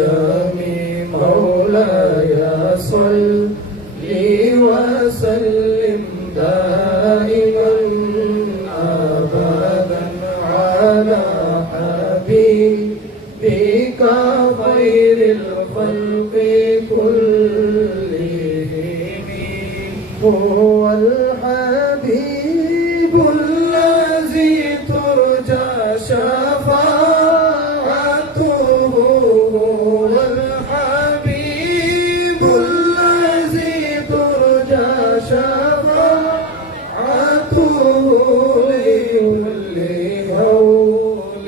النجم مولاي صل وسلم دائما أبدا على حبيبك خير الخلق كلهم هو الحبيب الذي ترجى شفاعته هو الحبيب الذي ترجى شفاعته لكل هول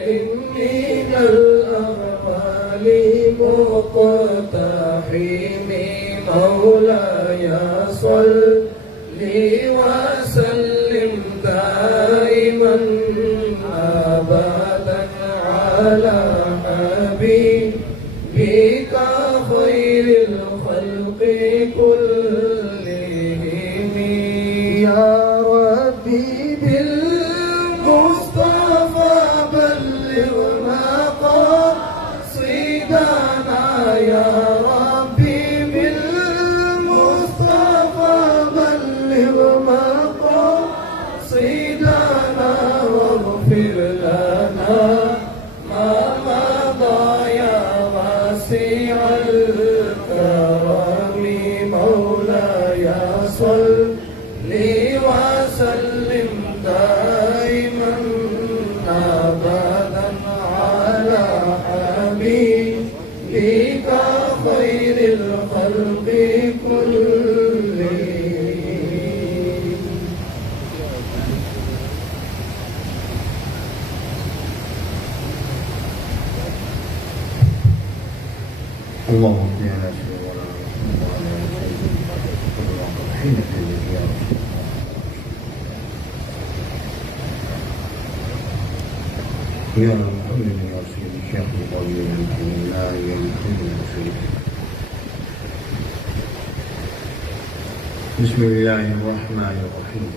من الأهوال مقتحم مولاي صل وسلم دائما أبدا على حبيبك خير الخلق كلهم يا ربي بالمصطفى بلغ مقاصدنا يا ربي بالمصطفى بلغ مقاصدنا واغفر لنا ما مضى يا واسع الكرم مولاي صل وسلم دائما أبدا على حبيبك خير الخلق كلهم. اللهم صل على سيدنا محمد يا محمد يا سيدي الشيخ القوي لا يمكن المسلم. بسم الله الرحمن الرحيم.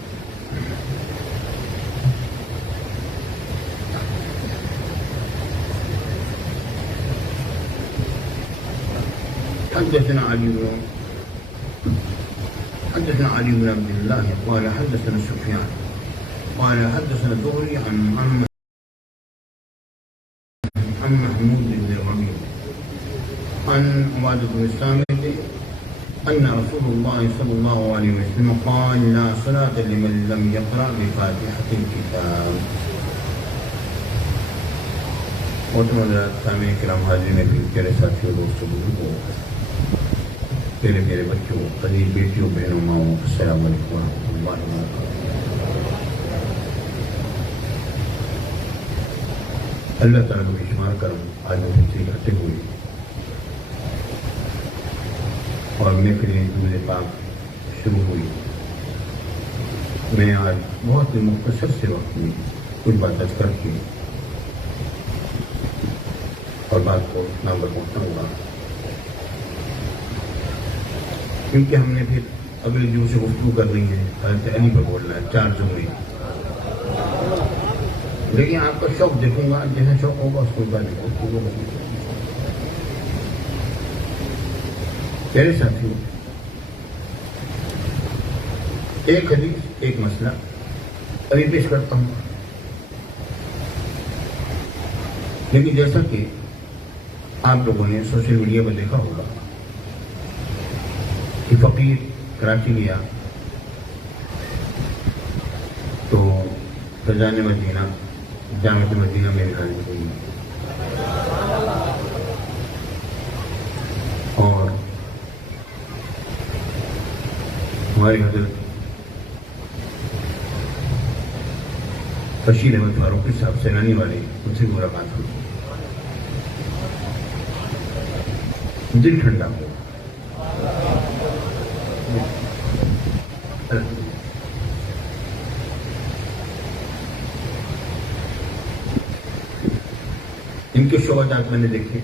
حدثنا علي بن عبد الله قال حدثنا سفيان قال حدثنا الزهري عن محمود بن الربيع عن عبادة بن الصامت أن رسول الله صلى الله عليه وسلم قال لا صلاة لمن لم يقرأ بفاتحة الكتاب. سامعین کرام، حاضرین پیارے ساتھیوں، دوستوں، بزرگوں، پیارے پیارے بچوں، قریب بیٹیوں، بہنوں، ماؤں، السلام علیکم ورحمۃ اللہ وبرکاتہ۔ اللہ تعالیٰ کو بے شمار کرم آج مجھ سے کرتے ہوئے اور محفل درود پاک شروع ہوئی، میں آج بہت ہی مختصر سے وقت میں کچھ بات کر کے اور بات کو اتنا پر پہنچاؤں گا، کیونکہ ہم نے پھر اگلے جو سے گفتگو کر رہی ہے حضرت علی پر بول رہا ہے 4 جمعے، لیکن آپ کا شوق دیکھوں گا، جیسا شوق ہوگا اس کو گفتگو کروں گا۔ میرے ساتھیوں، ایک حدیث ایک مسئلہ ابھی پیش کرتا ہوں، لیکن جیسا کہ آپ لوگوں نے سوشل میڈیا پر دیکھا ہوگا کہ فقیر کراچی گیا تو فیضان مدینہ جامعۃ مدینہ میں حاضر ہوئی اور ہمارے حضرت بشیر احمد فاروقی صاحب سیلانی والے ان سے ملاقات ہوئی، دل ٹھنڈا ہو۔ ان کے شہادات میں نے دیکھے،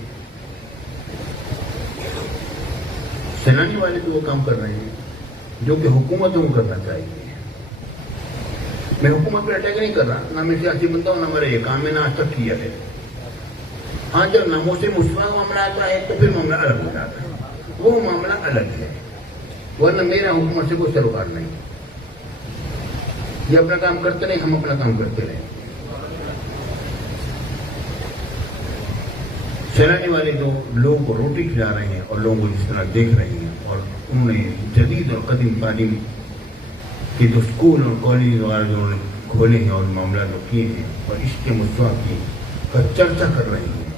سیلانی والے تو وہ کام کر رہے ہیں جو کہ حکومتوں کو کرنا چاہیے۔ میں حکومت پر اٹیک نہیں کر رہا، نہ میں سیاسی بنتا ہوں، نہ میرا یہ کام ہے، نہ آج تک کیا ہے، ہاں جب ناموس مصطفیٰ کا معاملہ آتا ہے تو پھر معاملہ الگ ہو جاتا ہے، وہ معاملہ الگ ہے، ورنہ میرا حکومت سے کوئی سروکار نہیں، یہ اپنا کام کرتے رہے، ہم اپنا کام کرتے رہے۔ چلانے والے جو لوگوں کو روٹی کھلا رہے ہیں اور لوگوں کو جس طرح دیکھ رہے ہیں، اور انہوں نے جدید اور قدیم تعلیم کے جو اسکول اور کالج وغیرہ جو انہوں نے کھولے ہیں اور معاملات جو کیے ہیں اور عشق مصطفیٰ کی کا چرچا کر رہے ہیں،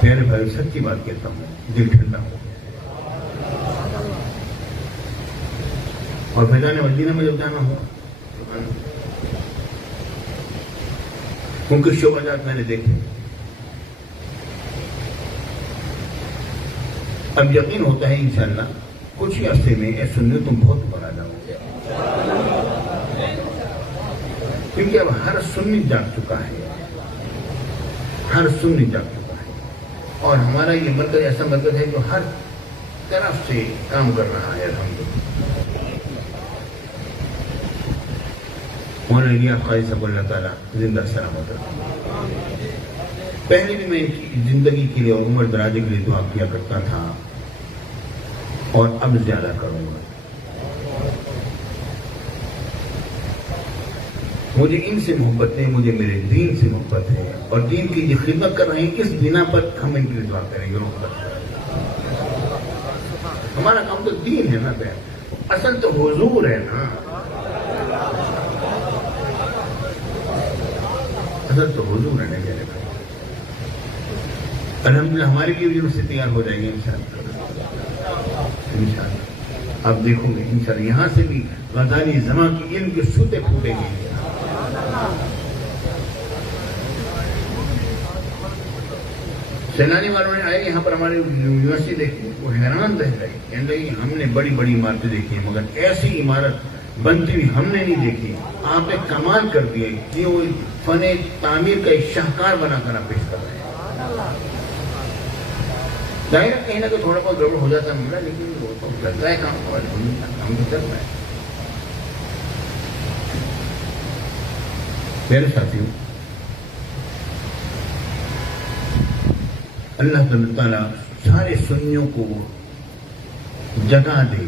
پیارے بھائی سچی بات کہتا ہوں، دل ٹھنڈا ہو۔ اور فیضان مدینہ میں جب جانا ہو ان کے شعبہ جات میں نے دیکھے، اب یقین ہوتا ہے انشاءاللہ کچھ ہی عرصے میں اے سننے تم بہت بڑا جاؤ گے، کیونکہ اب ہر سنی جاگ چکا ہے، ہر سنی جاگ چکا ہے، اور ہمارا یہ مرکز ایسا مرکز ہے جو ہر طرف سے کام کر رہا ہے۔ الحمدللہ مولانا الیاس قاری صاحب اللہ تعالیٰ زندہ سلامت رکھے۔ پہلے بھی میں ان کی زندگی کے لیے اور عمر درازی کے لیے دعا کیا کرتا تھا، اور اب زیادہ کروں گا۔ مجھے ان سے محبت ہے، مجھے میرے دین سے محبت ہے، اور دین کی جو خدمت کر رہے ہیں اس بنا پر ہم ان کے لیے دعا کریں گے۔ ہمارا کام تو دین ہے نا، اصل تو حضور ہے نا، اصل تو حضور ہے نا میرے بھائی۔ الحمدللہ ہمارے لیے بھی یونیورسٹی تیار ہو جائے گی انشاءاللہ۔ آپ دیکھو گے انشاءاللہ یہاں سے بھی غزالی زمان کی علم کی سوتیں پھوٹے گی۔ سیلانی والوں نے آئے یہاں پر ہمارے یونیورسٹی دیکھی، وہ حیران رہ گئے، کہنے لگے ہم نے بڑی بڑی عمارتیں دیکھی ہیں مگر ایسی عمارت بنتی ہوئی ہم نے نہیں دیکھی، آپ نے کمال کر دیا، کہ وہ فن تعمیر کا ایک شاہکار بنا کر آپ پیش کر رہے ہیں۔ ظاہر ہے کہیں نہ کہ تھوڑا بہت گڑبڑ ہو جاتا ہے معاملہ، لیکن وہ تو چلتا ہے کام، ہم تو چل رہا ہے۔ میرے ساتھیوں، اللہ تعالیٰ سارے سنیوں کو جگہ دے،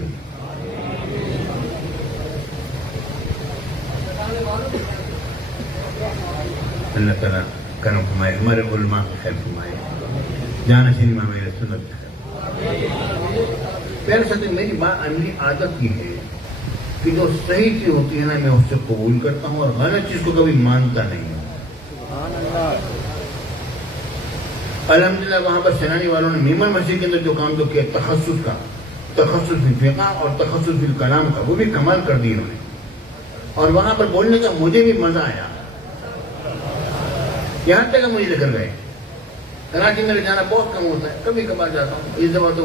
اللہ تعالیٰ کرم فرمائے، ہمارے علماء کی خیر فرمائے، جانشین امام اہل سنت ہے۔ میرے ساتھ میری عادت یہ ہے کہ جو صحیح چیز ہوتی ہے نا میں اس سے قبول کرتا ہوں، اور غلط چیز کو کبھی مانتا نہیں ہوں۔ الحمدللہ وہاں پر سیلانی والوں نے میمن مسجد کے اندر جو کام جو کیا تخصص کا، تخصص فی الفقہ اور تخصص فی الکلام کا، وہ بھی کمال کر دی انہوں نے، اور وہاں پر بولنے کا مجھے بھی مزہ آیا، یہاں تک کہ مجھے لے کر گئے۔ کراچی میں جانا بہت کم ہوتا ہے، کبھی کبھار جاتا ہوں، اس دفعہ تو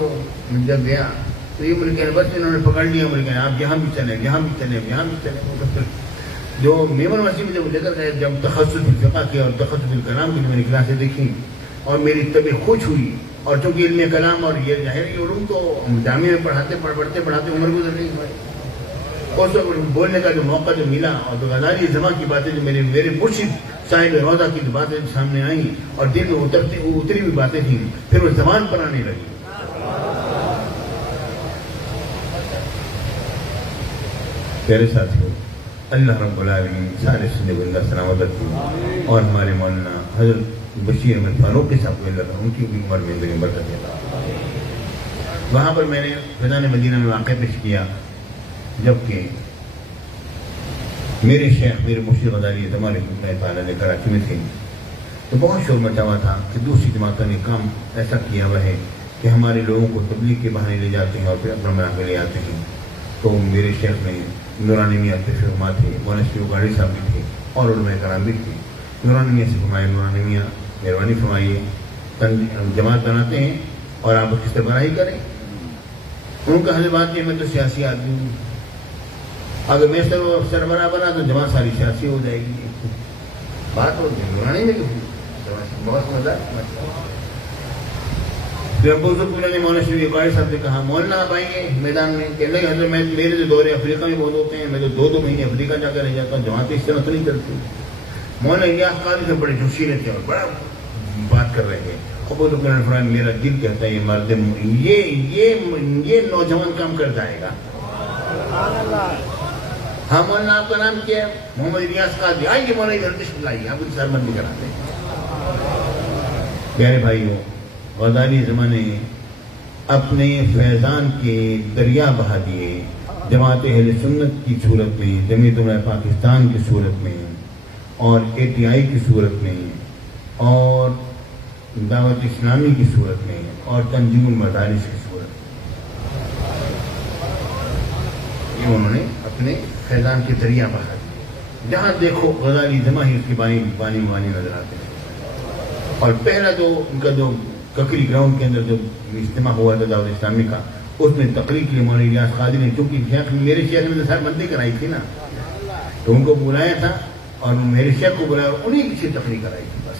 جب گیا تو یہ مجھے کہنے بس انہوں نے پکڑ لیا، مجھے کہا آپ یہاں بھی چلیں، یہاں بھی چلیں، یہاں بھی چلیں۔ جو میمن مسجد میں جب لے کر گئے، جب تخصص فی الفقہ کیا اور تخصص فی الکلام کی جو میں نے کلاسیں دیکھی، اور میری طبیعت خوش ہوئی، اور چونکہ علم کلام اور یہ ظاہر یہ علوم تو جامعہ میں پڑھتے عمر گزر گئی ہماری، اس وقت بولنے کا جو موقع جو ملا، اور تو غزالی زمان کی باتیں جو میرے مرشد صاحب روضہ کی باتیں سامنے آئیں اور دل میں اتری ہوئی باتیں تھیں، پھر وہ زبان پر آنے لگی۔ پیارے ساتھیوں، اللہ رب العالمین سارے سننے کو اللہ سلامت رکھے، اور ہمارے مولانا حضرت بشیر احمد فاروقی صاحب کو اللہ ان کی بھی عمر میں زندگی برکت دے۔ وہاں پر میں نے فیضان مدینہ میں واقع پیش کیا، جبکہ میرے شیخ میرے مرشد غزالی زمان رحمۃ اللہ تعالیٰ نے کراچی میں تھے، تو بہت شور مچا ہوا تھا کہ دوسری جماعتوں نے کام ایسا کیا ہوا ہے کہ ہمارے لوگوں کو تبلیغ کے بہانے لے جاتے ہیں اور پھر اپنا بنا کے لے آتے ہیں۔ تو میرے شیخ میں نورانی میاں تشریف تھے، مولانا شریف گاڑی صاحب بھی تھے، اور علماء کرام بھی تھے۔ نورانی میاں سے فرمایا، نورانی میاں مہربانی فرمائیے، جماعت بناتے ہیں اور آپ کس طرح برائی کریں؟ ان کا حل بات ہے میں تو سیاسی آدمی ہوں، اگر میں سربراہ بنا تو جماعت ساری سیاسی ہو جائے گی۔ بات ہو گئی نورانی میں بہت مزہ ہے۔ پھر ابو ذکر نے مولانا شریف گاڑی صاحب نے کہا مولانا آپ آئیں گے میدان میں، کہنے لگے حضرت میں میرے جو دورے افریقہ میں بہت ہوتے ہیں، میں تو 2 مہینے افریقہ جا کر رہ جاتا ہوں، جماعتیں اس طرح تو نہیں چلتی۔ مولانا الیاس قاری سے بڑے جوشیلے تھے اور بڑا بات کر رہے ہیں، ابو بکر فرمایا میرا دل کہتا ہے یہ مرد یہ نوجوان کام کر جائے گا. ہاں مولانا آپ کا نام کیا ہے؟ محمد الیاس قادری. آئیے مولانا ادھر تشریف لائیے، آپ کی سربندی کراتے ہیں. پیارے بھائیوں، غزالی زمانے اپنے فیضان کے دریا بہا دیے، جماعت اہل سنت کی صورت میں، جمعیت علماء پاکستان کی صورت میں، اور ATI کی صورت میں، اور دعوت اسلامی کی صورت میں، اور تنظیم المدارس کی صورت میں، یہ انہوں نے اپنے فیضان کے دریا بہا دیے. جہاں دیکھو غزالی جمع ہی اس کی بانی نظر آتے ہیں. اور پہلا جو ان کا جو ککری گراؤنڈ کے اندر جو اجتماع ہوا تھا دعوت اسلامی کا، اس میں تقریر کے لیے مولانا الیاس قادری نے، چونکہ میرے شیخ نے سر بندی کرائی تھی نا، تو ان کو بلایا تھا اور میرے شیخ کو بلایا اور انہیں کی تقریر کرائی تھی بس.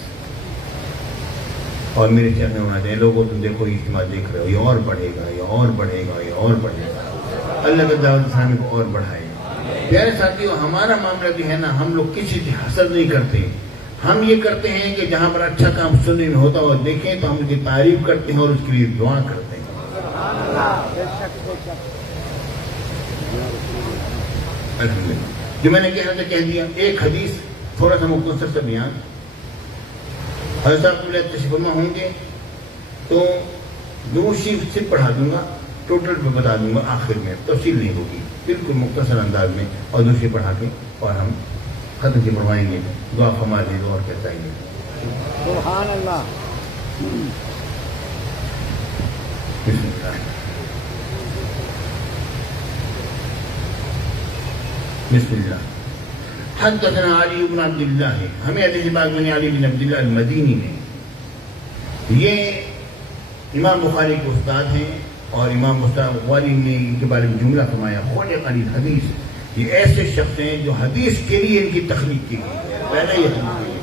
اور میرے شیخ نے انہوں نے لوگوں تم دیکھو یہ اجتماع دیکھ رہے ہو، یہ اور بڑھے گا، یہ اور بڑھے گا، یہ اور بڑھے گا. اللہ کا دعوت اسلامی کو اور بڑھائے. پیارے ساتھیوں، ہمارا معاملہ جو ہے نا، ہم لوگ کسی سے حسد نہیں کرتے. ہم یہ کرتے ہیں کہ جہاں پر اچھا کام سننے میں ہوتا ہو دیکھیں تو ہم اس کی تعریف کرتے ہیں اور اس کے لیے دعا کرتے ہیں. الحمدللہ. جو میں نے کہہ دیا. ایک حدیث تھوڑا سا مختصر سا بیان. حضرت صاحب تشریف فرما ہوں گے تو دو شریف سے پڑھا دوں گا، ٹوٹل میں بتا دوں گا، آخر میں تفصیل نہیں ہوگی، بالکل مختصر انداز میں، اور دوسری پڑھا کے اور ہم ختم سے پڑھوائیں گے. دعا فرما دے دو اور کیا چاہیے. سبحان اللہ. بسم اللہ. بسم اللہ. حدثنا علی بن عبد اللہ، ہمیں حدیث پاک میں علی بن عبد اللہ المدینی نے، یہ امام بخاری کے استاد ہیں، اور امام بخاری نے ان کے بارے میں جملہ فرمایا خلق الحدیث، یہ ایسے شخص ہیں جو حدیث کے لیے ان کی تخلیق کی گئی ہے. پہلے یہ حدیث کے لیے.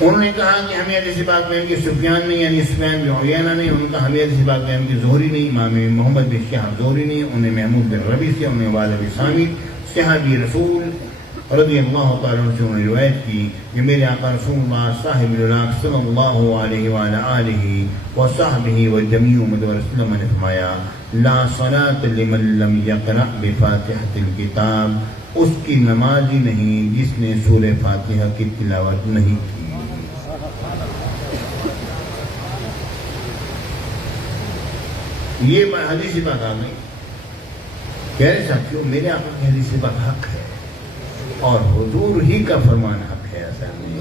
انہوں نے کہا کہ ہمیں حدیث پاک میں ان کی سفیان نہیں، یعنی سفیان بن عیینہ نہیں. انہوں نے کہا ہمیں حدیث پاک میں ان کی زہری نہیں، امام محمد بن شہاب زہری نہیں. انہیں محمود بن ربی سے، انہیں والد بن سامت صحابی رسول رضی اللہ تعالیٰ عنہ سے انہوں نے روایت کی کہ میرے آقا رسول اللہ صاحب العراق صلی اللہ علیہ وآلہ آلہ وصحبہ وجمیع امت وسلم نے فرمایا لا صلاۃ لمن لم یقرأ بفاتحۃ الکتاب، اس کی نماز ہی نہیں جس نے سورہ فاتحہ کی تلاوت نہیں کی. یہ حدیث پاک آ گئی. پیارے ساتھیوں، میرے آقا کی حدیث پاک حق ہے اور حضور ہی کا فرمان حق ہے. ایسا نہیں،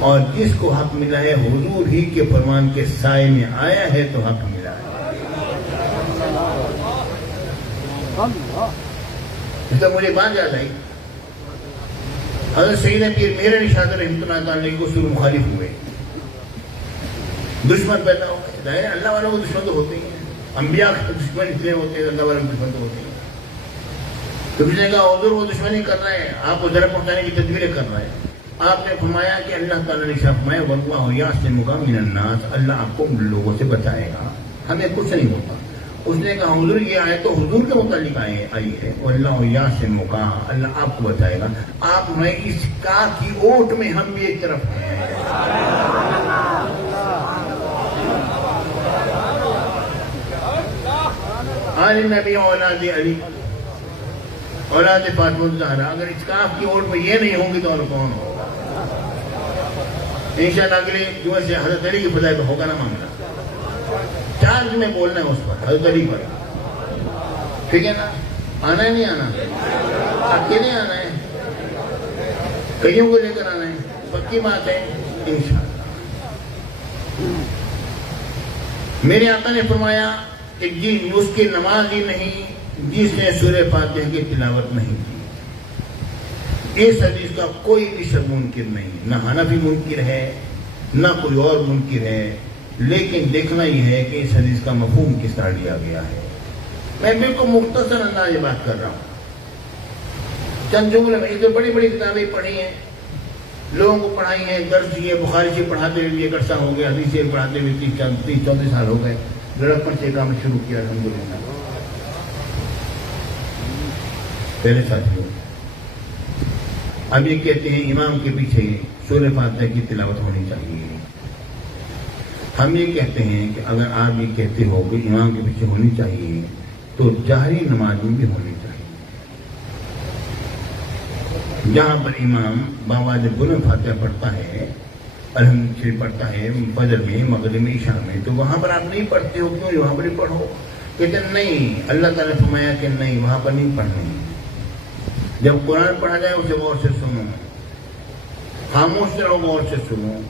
اور جس کو حق ملا ہے حضور ہی کے فرمان کے سائے میں آیا ہے تو حق ملا ہے. اس طرح مجھے بات یاد آئی، حضرت سیدنا پیر میرے نشاط رحمۃ اللہ تعالیٰ کو اصول مخالف ہوئے، دشمن پیدا ہو گئے. ظاہر ہے اللہ والوں کو دشمن تو ہوتے ہی ہیں، انبیاء کے دشمن اتنے ہوتے ہیں، اللہ والوں کے دشمن تو ہوتے ہیں. تو کسی نے کہا حضور وہ دشمنی کر رہے ہیں، آپ کو ذرا پہنچانے کی تدبیریں کر رہے ہیں. آپ نے فرمایا کہ اللہ تعالیٰ نے فرمایا واللہ یعصمک من الناس، اللہ آپ کو لوگوں سے بچائے گا، ہمیں کچھ نہیں ہوتا. اس نے کہا حضور یہ آئے تو حضور کے متعلق آئی ہے، واللہ یعصمک، اللہ آپ کو بچائے گا. آپ میں اس کا کی اوٹ میں ہم بھی ایک طرف ہیں. آل نبی اولاد علی، اولاد فاطمہ الزہرا. اگر اسکاف کی اوٹ میں یہ نہیں ہوں گی تو اور کون ہوگا؟ انشاءاللہ اگلے جمعے سے حضرت علی کی فضائل ہوگا نا معاملہ. 4 جمعے بولنا ہے اس پر، حضرت علی پر. ٹھیک ہے نا؟ آنا ہے نہیں آنا؟ اکیلے آنا ہے، کئیوں کو لے کر آنا ہے، پکی بات ہے انشاءاللہ. میرے آقا نے فرمایا کہ جی اس کی نماز ہی نہیں جس نے سورہ فاتحہ کی تلاوت نہیں کی. اس حدیث کا کوئی بھی شک منکر نہیں، نہ حنفی منکر ہے نہ کوئی اور منکر ہے، لیکن دیکھنا یہ ہے کہ اس حدیث کا مفہوم کس طرح لیا گیا ہے. میں بالکل مختصر انداز میں بات کر رہا ہوں. چند جملے میں تو بڑی بڑی کتابیں پڑھی ہیں، لوگوں کو پڑھائی ہیں، درس دیے. بخاری سے پڑھاتے ہوئے ایک عرصہ ہو گیا، حدیث سے پڑھاتے ہوئے 30-34 سال ہو گئے. لڑکپن سے کام شروع کیا الحمدللہ. پہلے ساتھیوں اب یہ کہتے ہیں امام کے پیچھے سورہ فاتحہ کی تلاوت ہونی چاہیے. ہم یہ کہتے ہیں کہ اگر آپ یہ کہتے ہو کہ امام کے پیچھے ہونی چاہیے تو جہری نماز میں بھی ہونی چاہیے. جہاں پر امام باواز بلند فاتحہ پڑھتا ہے، الحمد شریف پڑھتا ہے فجر میں، مغرب میں، عشاء میں، تو وہاں پر آپ نہیں پڑھتے ہو، کیوں وہاں پر ہی پڑھو؟ کہتے ہیں نہیں، اللہ تعالیٰ نے فرمایا کہ نہیں، وہاں پر نہیں پڑھنی. جب قرآن پڑھا جائے اسے غور سے سنو، خاموش رہو، غور سے سنو.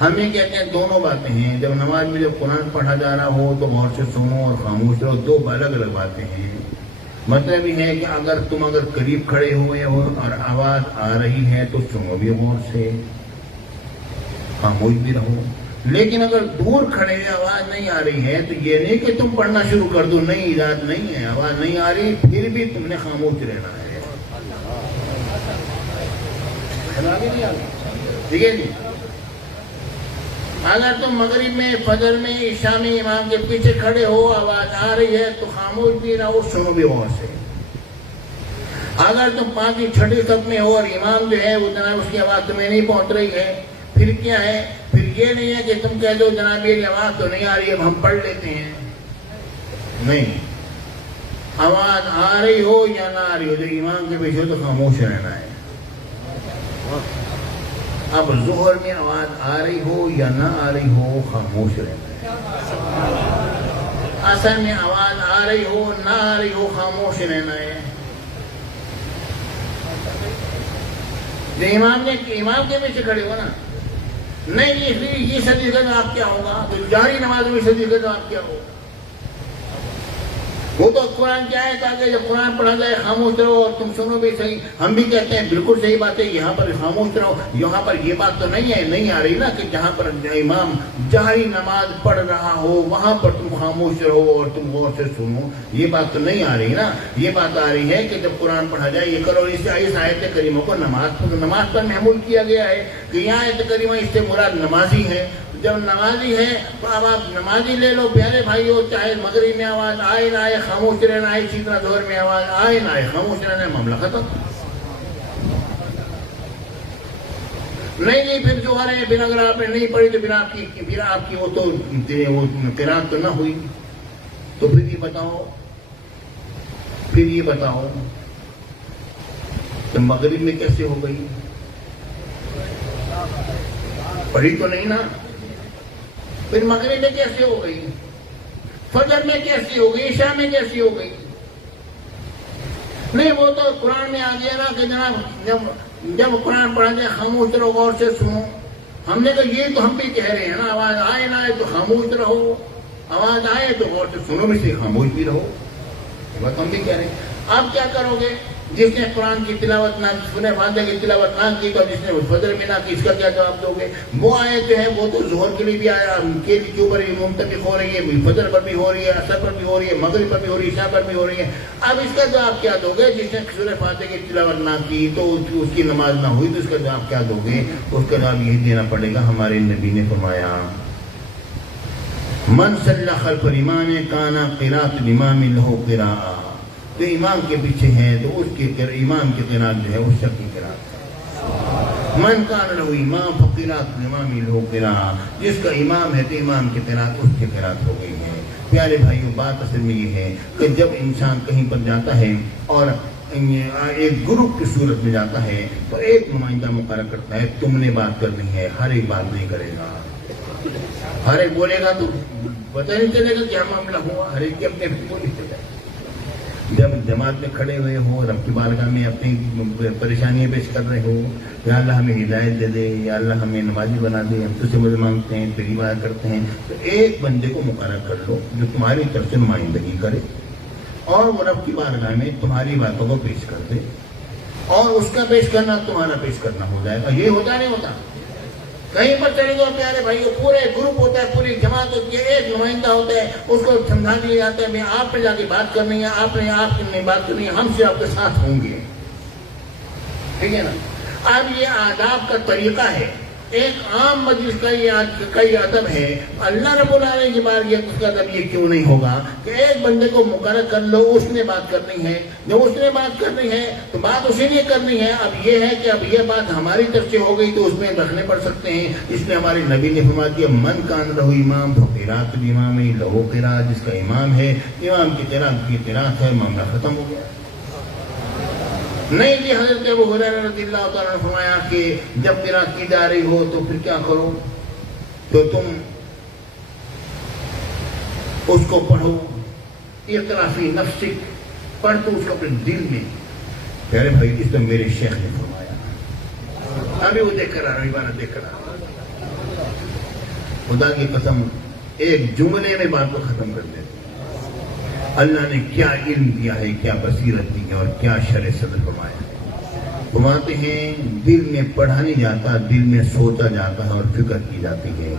ہم یہ کہتے ہیں دونوں باتیں ہیں. جب نماز میں جب قرآن پڑھا جا رہا ہو تو غور سے سنو اور خاموش رہو، دو الگ الگ باتیں ہیں. مطلب یہ ہے کہ اگر قریب کھڑے ہوئے ہو اور آواز آ رہی ہے تو سنو بھی غور سے، خاموش بھی رہو. لیکن اگر دور کھڑے آواز نہیں آ رہی ہے تو یہ نہیں کہ تم پڑھنا شروع کر دو، نہیں اجازت نہیں ہے، آواز نہیں آ رہی پھر بھی تم نے خاموش رہنا ہے. ٹھیک ہے جی. اگر تم مغرب میں، فجر میں، عشاء میں امام کے پیچھے کھڑے ہو، آواز آ رہی ہے تو خاموش بھی رہو، سنو بھی غور سے. اگر تم 5ویں 6ٹھی صف میں ہو اور امام جو ہے وہ جناب اس کی آواز تمہیں نہیں پہنچ رہی ہے، پھر کیا ہے؟ پھر یہ نہیں ہے کہ تم کہہ دو جناب یہ آواز تو نہیں آ رہی ہے، اب ہم پڑھ لیتے ہیں. نہیں، آواز آ رہی ہو یا نہ آ رہی ہو، جو امام کے پیچھے ہو تو خاموش رہنا ہے. اب ظہر میں آواز آ رہی ہو یا نہ آ رہی ہو، خاموش رہنا ہے. عصر میں آواز آ رہی ہو نہ آ رہی ہو، خاموش رہنا ہے. امام کے پیچھے کھڑے ہو نا، نہیں یہ صدیقہ تو آپ کیا ہوگا؟ تو جاری نماز میں صدیقہ تو آپ کیا ہوگا؟ وہ تو قرآن کیا ہے تاکہ جب قرآن پڑھا جائے خاموش رہو اور تم سنو بھی صحیح. ہم بھی کہتے ہیں بالکل صحیح بات ہے، یہاں پر خاموش رہو. یہاں پر یہ بات تو نہیں آ رہی نا کہ جہاں پر امام جہری نماز پڑھ رہا ہو وہاں پر تم خاموش رہو اور تم غور سے سنو، یہ بات تو نہیں آ رہی نا. یہ بات آ رہی ہے کہ جب قرآن پڑھا جائے یہ کرو. اس آیت کریمہ کو نماز پر محمول کیا گیا ہے کہ یہاں آیت کریمہ اس سے مراد نمازی ہے. جب نمازی ہے تو اب آپ نمازی لے لو پیارے بھائیو، چاہے مغرب میں آواز آئے نہ آئے خاموش رہنا ہے، اسی طرح ظہر میں آواز آئے نہ آئے خاموش رہنا ہے، معاملہ ختم. نہیں پھر جو آ رہے ہیں، پھر اگر آپ نے نہیں پڑھی تو پھر آپ کی وہ قرات تو نہ ہوئی. تو پھر یہ بتاؤ کہ مغرب میں کیسے ہو گئی؟ پڑھی تو نہیں نا. پھر مغرب میں کیسے ہو گئی؟ فجر میں کیسی ہو گئی؟ عشاء میں کیسی ہو گئی؟ نہیں، وہ تو قرآن میں آ گیا نا کہ جناب جب قرآن پڑھا جائے خاموش رہو، غور سے سنو. ہم نے کہا یہ تو ہم بھی کہہ رہے ہیں نا، آواز آئے نہ آئے تو خاموش رہو، آواز آئے تو غور سے سنو بھی، سے خاموش بھی رہو. بات ہم بھی کہہ رہے ہیں. آپ کیا کرو گے؟ جس نے قرآن کی تلاوت نہ کی، سورہ فاتحہ کی تلاوت نہ کی، تو جس نے فجر میں نہ کی، اس کا کیا جواب دو گے؟ وہ آیت جو ہے وہ تو ظہر کے لیے بھی آیا کے اوپر منطبق ہو رہی ہے، فجر پر بھی ہو رہی ہے، عصر پر بھی ہو رہی ہے، مغرب پر بھی ہو رہی ہے، عشاء پر بھی ہو رہی ہے. اب اس کا جواب کیا دو گے؟ جس نے سورہ فاتحہ کی تلاوت نہ کی تو اس کی نماز نہ ہوئی، تو اس کا جواب کیا دو گے؟ اس کا جواب یہی دینا پڑے گا. ہمارے نبی نے فرمایا من صلی خلف الامام کان قراءۃ الامام له قراءۃ. جو امام کے پیچھے ہے تو اس کے امام کی قرات جو ہے اس شخص کی قرات. من کان له امام فقراءۃ الامام له قراءۃ. جس کا امام ہے تو امام کی قرات اس کی قرات ہو گئی ہے. پیارے بھائیوں، بات اصل میں یہ ہے کہ جب انسان کہیں پر جاتا ہے اور ایک گروپ کی صورت میں جاتا ہے تو ایک نمائندہ مقرر کرتا ہے، تم نے بات کرنی ہے. ہر ایک بات نہیں کرے گا، ہر ایک بولے گا تو پتہ نہیں چلے گا کیا معاملہ ہوا. ہر ایک کے اپنے بولے چلے. جب جماعت میں کھڑے ہوئے ہو، رب کی بارگاہ میں اپنی پریشانیاں پیش کر رہے ہو، یا اللہ ہمیں ہدایت دے دے، یا اللہ ہمیں نمازی بنا دے، ہم تجھ سے مدد مانگتے ہیں، تیری بات کرتے ہیں، تو ایک بندے کو مقرر کر لو جو تمہاری طرف سے نمائندگی کرے اور وہ رب کی بارگاہ میں تمہاری باتوں کو پیش کر دے، اور اس کا پیش کرنا تمہارا پیش کرنا ہو جائے گا. یہ ہوتا نہیں ہوتا؟ کہیں پر چلے گا پیارے بھائیو، پورے گروپ ہوتا ہے، پوری جماعت ہوتی ہے، ایک نمائندہ ہوتا ہے، اس کو سمجھا دیا جاتا ہے میں آپ پہ جا کے بات کرنی ہے، آپ نے آپ کی بات کرنی ہے، ہم سے آپ کے ساتھ ہوں گے. ٹھیک ہے نا؟ اب یہ آداب کا طریقہ ہے. ایک عام مجلس کا یہ ادب ہے، اللہ رب العالمین کی بارگاہ اس کا ادب یہ کیوں نہیں ہوگا کہ ایک بندے کو مقرر کر لو، اس نے بات کرنی ہے، جب اس نے بات کرنی ہے تو بات اسی لیے کرنی ہے۔ اب یہ ہے کہ اب یہ بات ہماری طرف سے ہو گئی تو اس میں رکھنے پڑ سکتے ہیں، اس لیے ہمارے نبی نے فرما دیا من کان لہو امام فقراۃ الامام لہو قراءۃ، جس کا امام ہے امام کی قراءت ہے، معاملہ ختم ہو گیا۔ نہیں جی، حضرت ابو ہریرہ رضی اللہ تعالیٰ نے فرمایا کہ جب قراءت کی جا رہی ہو تو پھر کیا کرو، تو تم اس کو پڑھو، اقرا فی نفسک، پڑھ تو اس کو اپنے دل میں۔ پیارے بھائی، اس تو میرے شیخ نے فرمایا، ابھی وہ دیکھ کر آ رہا، عبارت دیکھ کر آ رہا، خدا کی قسم ایک جملے میں بات کو ختم کر دیتے۔ اللہ نے کیا علم دیا ہے، کیا بصیرت دی ہے، اور کیا شرع صدر فرمایا۔ فرماتے ہیں دل میں پڑھا نہیں جاتا، دل میں سوچا جاتا ہے اور فکر کی جاتی ہے۔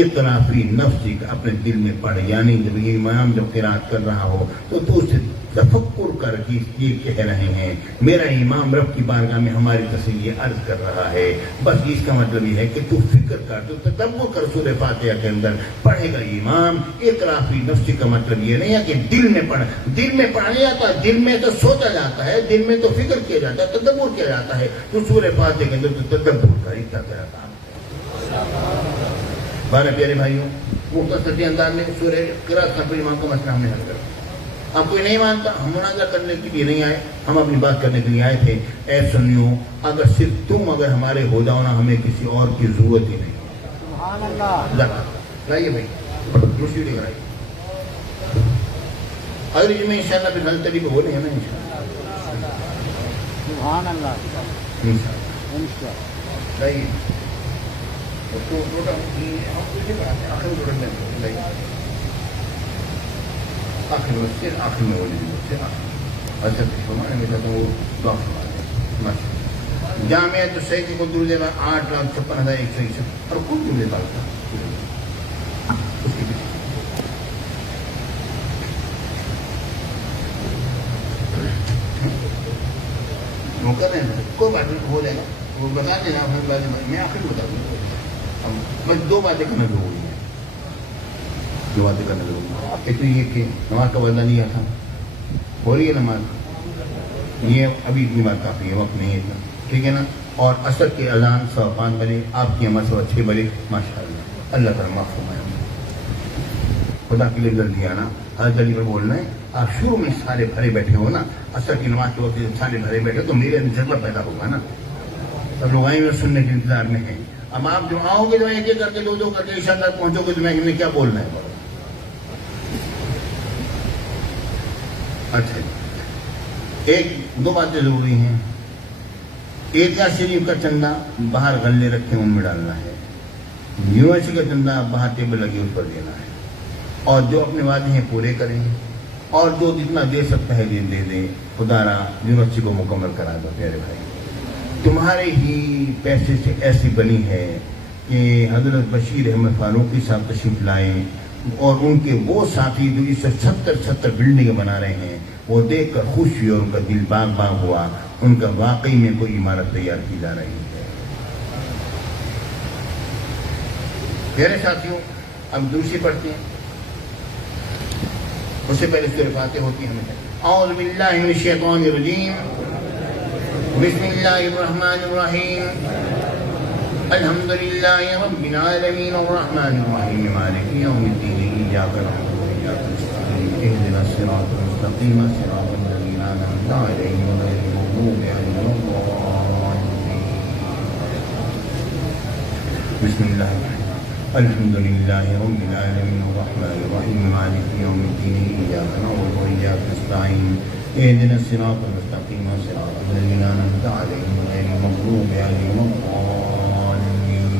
اقرا فی نفسک، اپنے دل میں پڑھ، یعنی جب یہ امام جب قرات کر رہا ہو تو اسے تفکر کر کے یہ کہہ رہے ہیں میرا امام رب کی بارگاہ میں ہماری تصویر عرض کر رہا ہے، بس اس کا مطلب یہ ہے کہ تو فکر کر، تو تدبر کر سورہ فاتحہ کے اندر پڑھے گا امام۔ اقرا فی نفسک کا مطلب یہ نہیں ہے کہ دل میں پڑھ، دل میں پڑھا نہیں جاتا، دل میں تو سوچا جاتا ہے، دل میں تو فکر کیا جاتا ہے، تدبر کیا جاتا ہے، تو سورہ فاتحہ کے اندر تو تدبر کا اتنا جاتا ہے۔ بارہ پیارے بھائیوں، مختصر انداز میں سورہ قرات کا امام کا مسئلہ ہم نے حل کر، اب کوئی نہیں مانتا، ہم مناظرہ کرنے کے لیے نہیں آئے، ہم اپنی بات کرنے کے لیے آئے تھے۔ اے سنیو، اگر صرف تم اگر ہمارے ہو جاؤ نا، ہمیں کسی اور کی ضرورت ہی نہیں۔ سبحان اللہ۔ لائیے بھائی دوسری لے کر آئیے، اگر اس میں انشاءاللہ پھر غلط طریقے بولیں گے نا انشاءاللہ۔ سبحان اللہ۔ انشاءاللہ لائیے آخر میں اچھا میں چاہتا ہوں وہ جامعہ تو صحیح کو دور دینا 8,56,161 اور کچھ دور دیتا تھا وہ کر رہے ہیں، کوئی بات نہیں، ہو جائے گا، وہ بتا دینا، میں آخر بتا دوں گا۔ بس دو باتیں کرنا ضروری ہے، دو باتیں کرنا ضروری ہے۔ ایک تو یہ کہ نماز کا وعدہ نہیں آتا، ہو رہی ہے نماز، یہ ابھی اتنی بات کافی ہے، وقت نہیں ہے اتنا، ٹھیک ہے نا۔ اور عصر کی اذان 5:15 بجے، آپ کی عمر 6:15 بجے، ماشاء اللہ، اللہ تعالیٰ معاف فرمائے۔ خدا کے لیے جلدی آنا، ہر جلدی پر بولنا ہے۔ آپ شروع میں سارے بھرے بیٹھے ہو نا، عصر کی نماز کے وقت سارے بھرے بیٹھے تو میرے اندر جذبہ پیدا ہوگا نا، سب لوگ آئیں گے سننے کے انتظار میں ہیں۔ اب آپ جو آؤ گے، جو ایک ایک کر کے دو کر کے عشاء تک پہنچو گے، تو میں کیا بولنا ہے؟ اچھا، ایک دو باتیں ضروری ہیں۔ ایک شریف کا چندہ باہر غلے رکھے ان میں ڈالنا ہے، یونیورسٹی کا چندہ باہر ٹیبل لگی اس پر دینا ہے، اور جو اپنے وعدے ہیں پورے کریں، اور جو جتنا دے سکتا ہے دے دے، خدا را یونیورسٹی کو مکمل کرا دو۔ پیارے بھائی، تمہارے ہی پیسے سے ایسی بنی ہے کہ حضرت بشیر احمد فاروقی صاحب تشریف لائیں، اور ان کے وہ ساتھی جو اس سے 70 بلڈنگیں بنا رہے ہیں، وہ دیکھ کر خوش ہوئے اور ان کا دل باغ باغ ہوا، ان کا واقعی میں کوئی عمارت تیار کی جا رہی ہے۔ پیارے ساتھیوں، اب دوسری پڑھتے ہیں، اس سے پہلے سورہ فاتحہ ہوتی ہے ہمیں۔ اعوذ باللہ من الشیطان الرجیم، بسم اللہ الرحمن الرحیم، الحمد للہ رب العالمین الرحمن الرحیم مالک یوم الدین، ایاک نعبد و ایاک نستعین، اہدنا الصراط المستقیم صراط الذین انعمت علیہم غیر المغضوب علیہم ولا الضالین۔ بسم اللہ الرحمن الرحیم، الحمد للہ رب العالمین الرحمن الرحیم مالک یوم الدین، ایاک نعبد و ایاک نستعین، اهدنا الصراط المستقيم صراط الذين أنعمت عليهم غير المغضوب عليهم ولا الضالين۔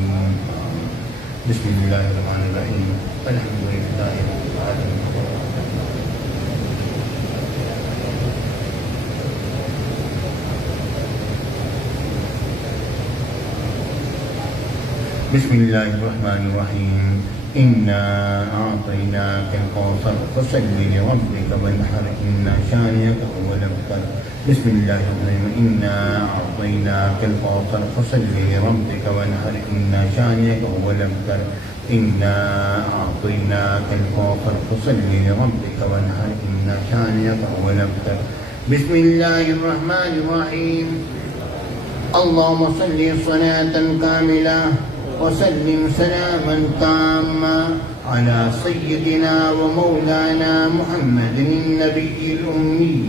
بسم الله الرحمن الرحيم، الحمد لله رب العالمين۔ بسم الله الرحمن الرحيم، إنا أعطيناك الكوثر فصل لربك وانحر إن شانئك هو الأبتر. بسم الله الرحمن الرحيم. إنا أعطيناك الكوثر فصل لربك وانحر إن شانئك هو الأبتر. إنا أعطيناك الكوثر فصل لربك وانحر إن شانئك هو الأبتر. بسم الله الرحمن الرحيم. اللهم صل صلاة كاملة وسلم سلاما تاما على سيدنا ومولانا محمد النبي الأمي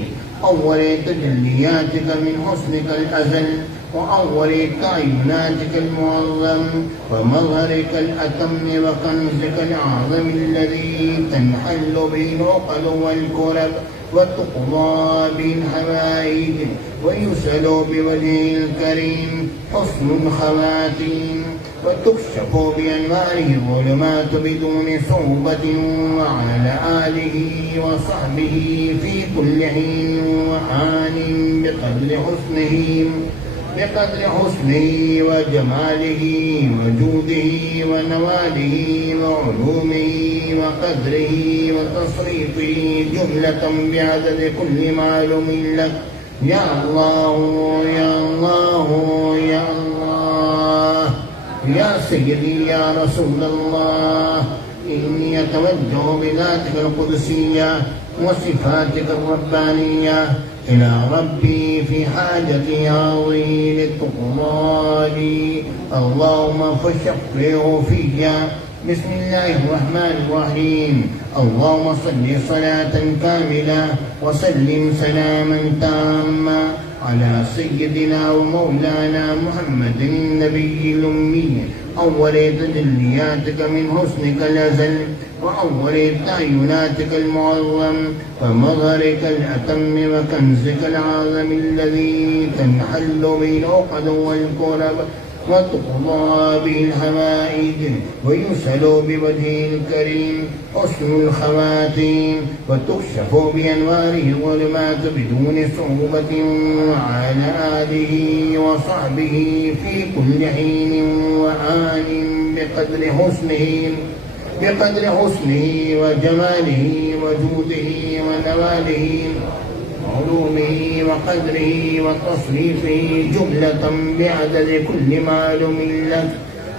أول تجلياتك من حسنك الأزل وأول كائناتك المعظم ومظهرك الأتم وكنزك الأعظم الذي تنحل به العقد والكرب وتقضى به الحوائج ويسأل بوجهه الكريم حسن الخواتيم وتكشف بأنواره الظلمات بدون صعوبة وعلى آله وصحبه في كل حين وآن بقدر حسنه وجماله وجوده ونواله وعلومه وقدره وتصريفه جملة بعدد كل معلوم لك يا الله يا الله يا الله يا سيدي يا رسول الله. إني أتوجه بذاتك القدسية وصفاتك الربانية إلى ربي في حاجتي هذه للتقضى لي اللهم فشفعه فيا. بسم الله الرحمن الرحيم. اللهم صل صلاة كاملة وسلم سلاما تاما على سيدنا ومولانا محمد النبي الأمي أول تجلياتك من حسنك الأزل وأول تعيناتك المعظم ومظهرك الأتم وكنزك العظم الذي تنحل به العقد والكرب وتقضى به الحوائج ويسأل بوجهه الكريم حسن الخواتيم وتكشف بأنواره الظلمات بدون صعوبة وعلى آله وصحبه في كل حين وآن بقدر حسنه وجماله وجوده ونواله علومه وقدره وتصريفه جملة بعدد كل معلوم لك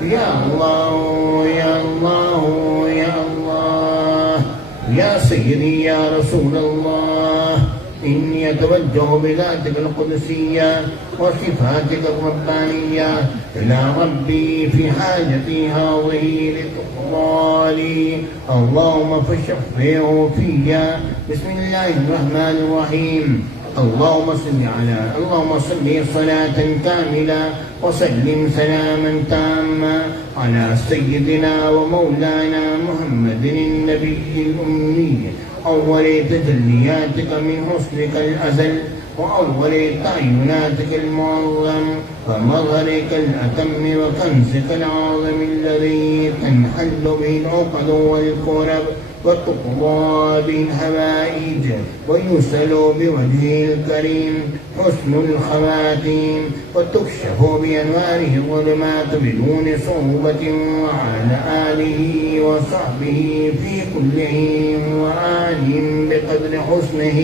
يا الله يا الله يا الله يا سيدي يا رسول الله. إني أتوجه بذاتك القدسية وصفاتك الربانية إلى ربي في حاجتي هذه لتقضى لي اللهم فشفعه فيا. بسم الله الرحمن الرحيم. اللهم صل صلاة كاملة وسلم سلاما تاما على سيدنا ومولانا محمد النبي الأمي أول تجلياتك من حسنك الأزل وأول تعيناتك المعظم ومظهرك الأتم وكنزك العظم الذي تنحل به العقد والكرب وتقضى به الحوائج ويسأل بوجهه الكريم حسن الخواتيم وتكشف بأنواره الظلمات بدون صعوبة وعلى آله وصحبه في كل حين وآن بقدر حسنه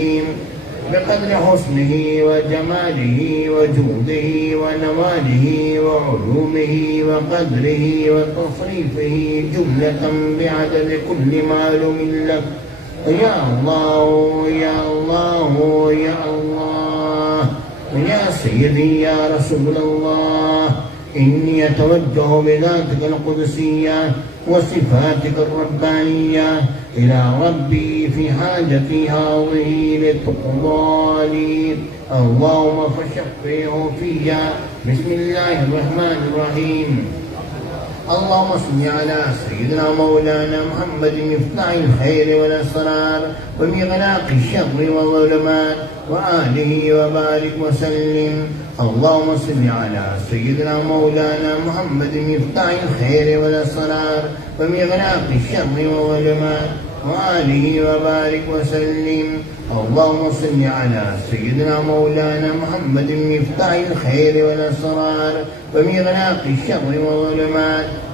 وجماله وجوده ونواله وعلومه وقدره وتصريفه جملة بعدد كل معلوم لك يا الله يا الله يا الله يا سيدي يا رسول الله. إني أتوجه بذاتك القدسية وصفاتك الربانية إلى ربي في حاجتي هذه لتقضى لي اللهم فشفعه فيا. بسم الله الرحمن الرحيم. اللهم صل على سيدنا مولانا محمد مفتاح الخير والأسرار ومغلاق الشر والظلمات وآله وبارك وسلم. اللهم صل على سيدنا مولانا محمد مفتاح الخير والأسرار ومغلاق الشر والظلمات وآله وبارك وسلم. اللهم صل على سيدنا مولانا محمد مفتاح الخير والأسرار ومغلاق الشر والظلمات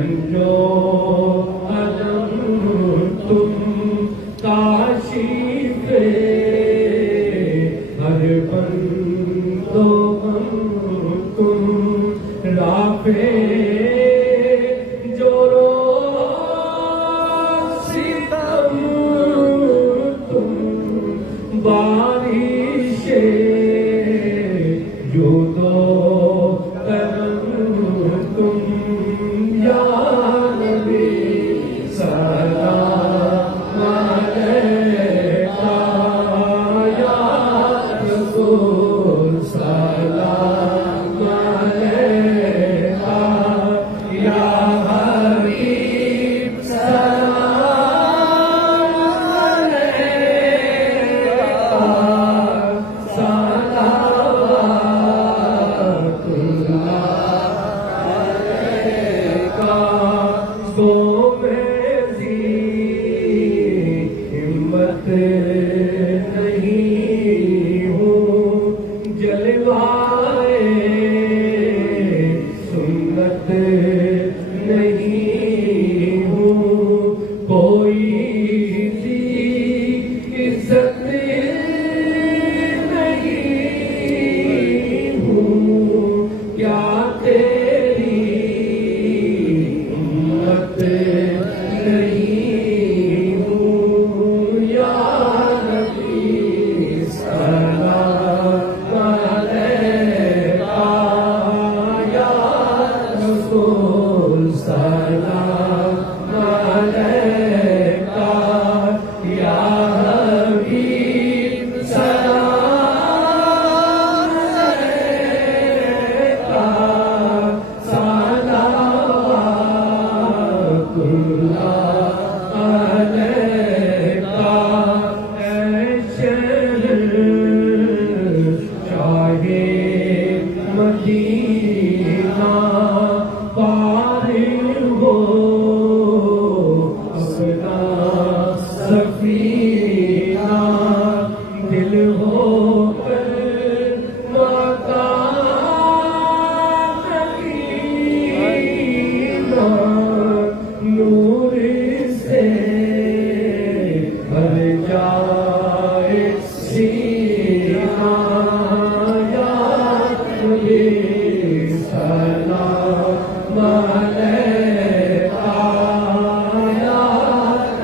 گنجو علم تم کاشف ہر بندو غم تم رافع جو رو ستم تم بارش جو دو کرم تم یا نبی سلام علیکہ یا رسول سلام علیکہ یا حبیب سلام علیکہ صلوات اللہ تو میری ہمت نہیں ہوں جلوائے سنت نہیں ہوں کوئی سی عزت نہیں ہوں کیا تیری امت نہیں ہوں یا نبی سلام علیکہ یا رسول سلام علیکہ یا حبیب سلام علیکہ صلوات اللہ علیکہ اے شہر شاہ مدینہ پار ہو اپنا سفینہ دل ہو کر مقام مدینہ نور سے بھر جائے سینہ یا نبی سلام علیکہ یا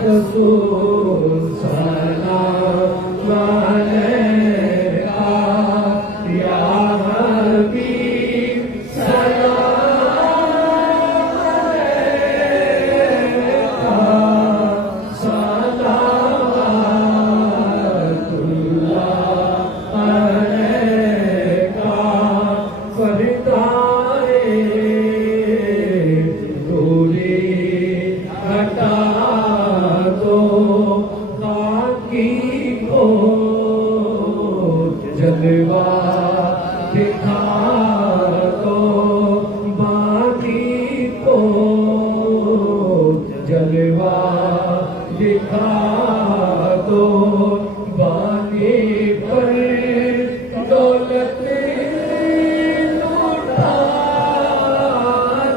رسول سلام علیکہ یا حبیب سلام علیکہ صلوات اللہ علیکہ فردائے دوری ہٹا دو خاکی کو جلوہ دکھا دو باقی کو جلوہ دکھا دو باقی پر دولت لوٹا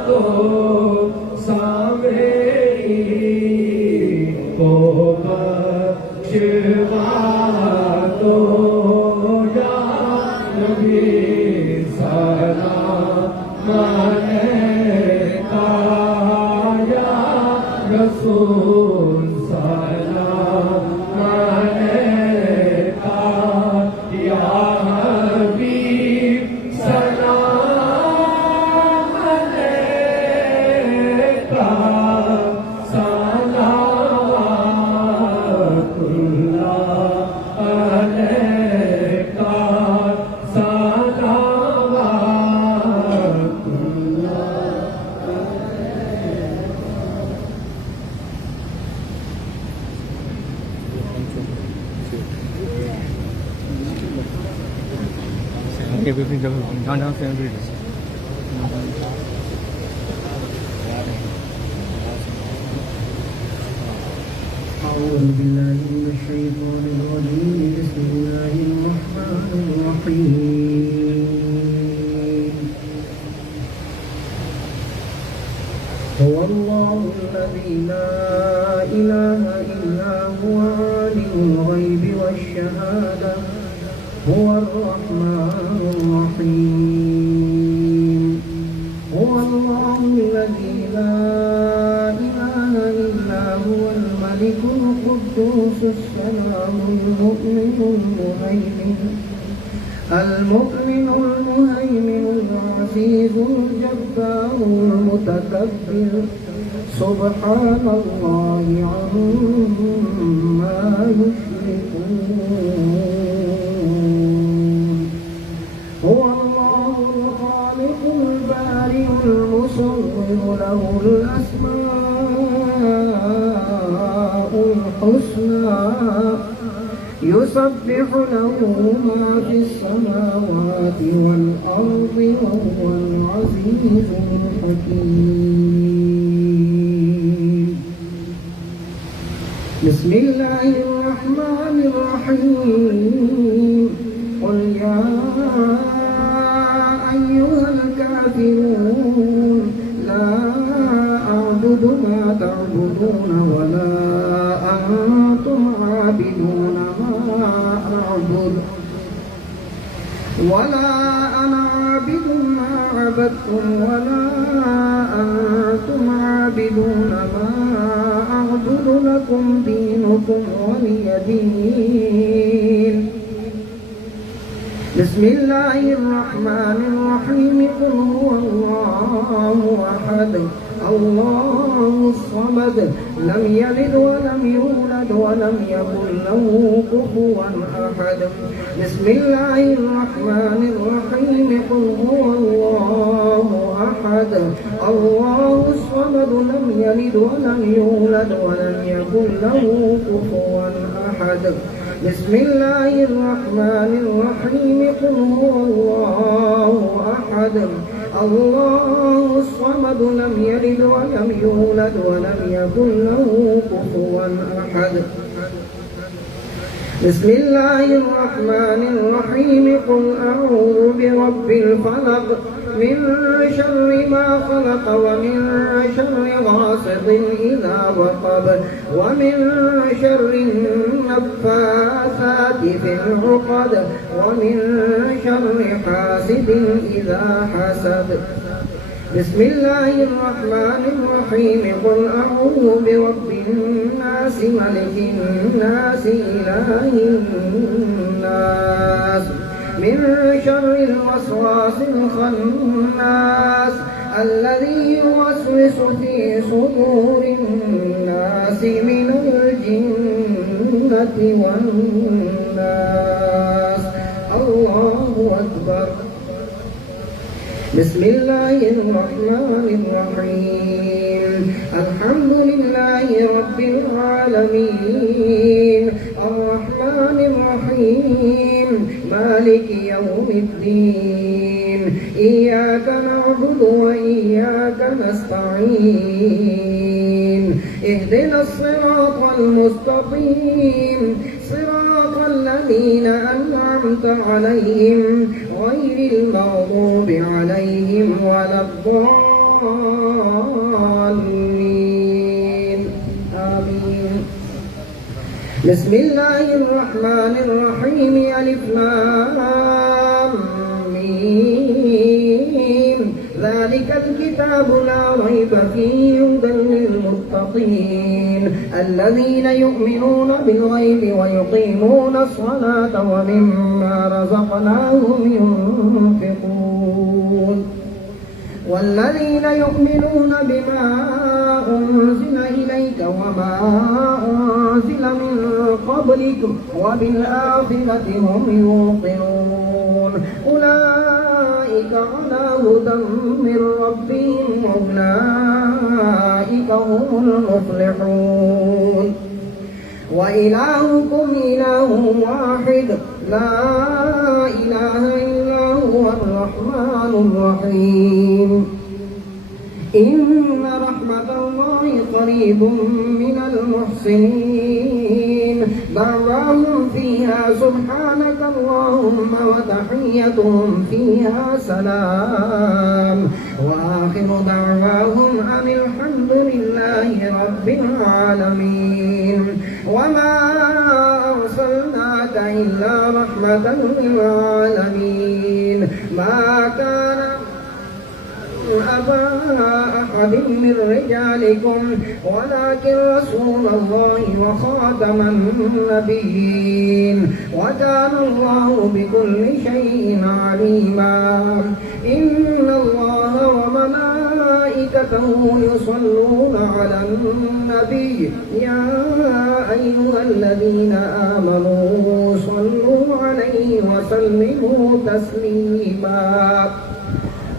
دو سامعی کو بخشوا دو یا نبی سلام علیکہ یا رسول سلام علیکہ یا حبیب سلام علیکہ صلوات اللہ علیکہ صلوات أعوذ بالله من الشيطان الرجيم بسم الله الرحمن الرحيم هو هو الله الذي لا إله إلا هو عالم الغيب والشهادة هو الرحمن الرحيم هو الله الذي لا إله إلا هو الملك القدوس السلام المؤمن المهيمن العزيز الجبار المتكبر سبحان الله عما يشركون هو الله الخالق البارئ المصور له الأسماء الحسنى يسبح له ما في السماوات والأرض وهو العزيز الحكيم بسم الله الرحمن الرحيم قل يا أيها الكافرون لا أعبد ما تعبدون ولا أنتم عابدون ولا أنا عابد ما عبدتم ولا أنتم عابدون ما أعبد لكم دينكم ولي دين بسم الله الرحمن الرحيم قل هو الله أحد الله الصمد لم يلد ولم يولد ولم يكن له كفوا أحد بسم الله الرحمن الرحيم قل هو الله أحد الله الصمد لم يلد ولم يولد ولم يكن له كفوا أحد بسم الله الرحمن الرحيم قل هو الله أحد الله الصمد لم يلد ولم يولد ولم يكن له كفوا أحد بسم الله الرحمن الرحيم قل أعوذ برب الفلق من شر ما خلق ومن شر غاسق إذا وقب ومن شر النفاثات في العقد ومن شر حاسد إذا حسد بسم الله الرحمن الرحيم قل أعوذ برب الناس ملك الناس إله الناس من شر الوسواس الخناس الذي يوسوس في صدور الناس من الجنة والناس الله أكبر بسم الله الرحمن الرحيم الحمد لله رب العالمين الرحمن الرحيم مالك يوم الدين إياك نعبد وإياك نستعين اهدنا الصراط المستقيم صراط الذين أنعمت عليهم غير المغضوب عليهم ولا الضالين آمين بسم الله الرحمن الرحيم ألف لام ميم ذلك الكتاب لا ريب فيه هدى للمتقين الذين يؤمنون بالغيب ويقيمون الصلاة ومما رزقناهم ينفقون والذين يؤمنون بما أنزل إليك وما أنزل من قبلك وبالآخرة هم يوقنون أولئك على هدى من ربهم وأولئك هم المفلحون وإلهكم إله واحد لا إله إلا هو الرحمن الرحيم إن رحمة الله قريب من المحسنين دعواهم فيها سبحانك اللهم وتحيتهم فيها سلام وآخر دعواهم أن الحمد والحمد لله رب العالمين وما أرسلناك إلا رحمة للعالمين ما كان أبا أحد من رجالكم ولكن رسول الله وخاتم النبيين وكان الله بكل شيء عليما إن الله وملائكته يصلون على النبي يا أيها الذين آمنوا صلوا عليه وسلموا تسليما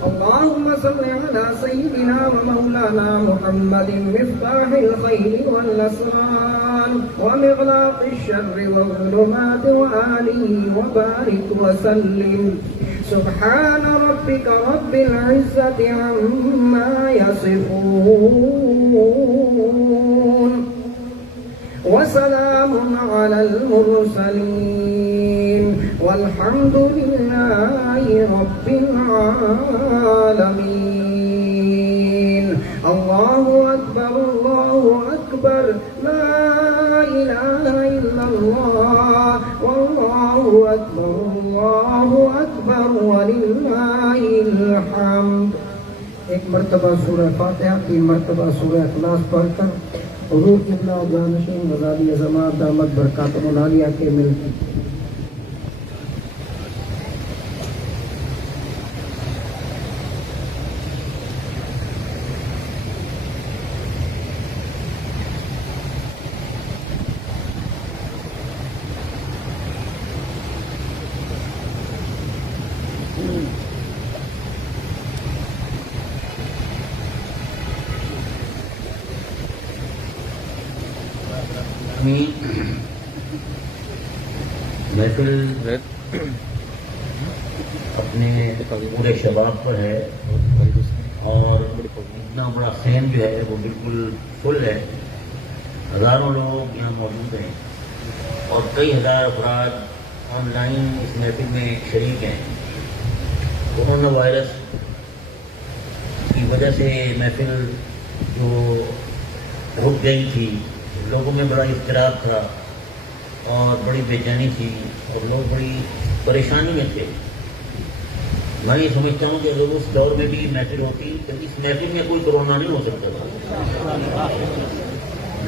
اللهم صل على سيدنا ومولانا محمد مفتاح الخير والأسرار ومغلاق الشر والظلمات وآله وبارك وسلم سبحان ربك رب العزة عما يصفون وسلام على المرسلين والحمد لله رب العالمين الله أكبر لا إله إلا الله والله أكبر ولله الحمد. ایک مرتبہ سورہ فاتحہ 3 مرتبہ سورہ اخلاص پڑھ کر حضور قبلہ و جانشین غزالی عظمات دامت برکاتہم العالیہ کے مل کی محفل اپنے پورے شباب پر ہے اور اتنا بڑا سین جو ہے وہ بالکل فل ہے. ہزاروں لوگ یہاں موجود ہیں اور کئی ہزار افراد آن لائن اس محفل میں شریک ہیں. کورونا وائرس کی وجہ سے محفل جو رک گئی تھی لوگوں میں بڑا اضطراب تھا اور بڑی بے چینی تھی اور لوگ بڑی پریشانی میں تھے. میں یہ سمجھتا ہوں کہ اگر اس دور میں بھی محفل ہوتی تو اس محفل میں کوئی کورونا نہیں ہو سکتا تھا،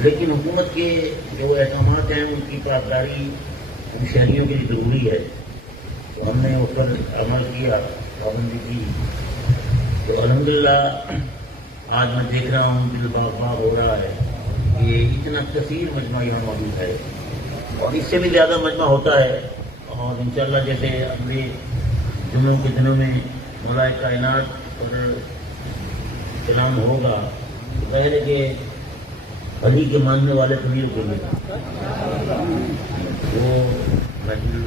لیکن حکومت کے جو احکامات ہیں ان کی پاسداری ان شہریوں کے لیے ضروری ہے، تو ہم نے اس پر عمل کیا، پابندی کی. تو الحمدللہ آج میں دیکھ رہا ہوں دل باغ باغ ہو رہا ہے. یہ اتنا کثیر مجمع یہاں موجود ہے اور اس سے بھی زیادہ مجمع ہوتا ہے. اور انشاءاللہ جیسے اگلے جمعوں کے دنوں میں مولا کائنات پر کلام ہوگا تو ظاہر ہے کہ علی کے ماننے والے پیر کے لیے وہ محفل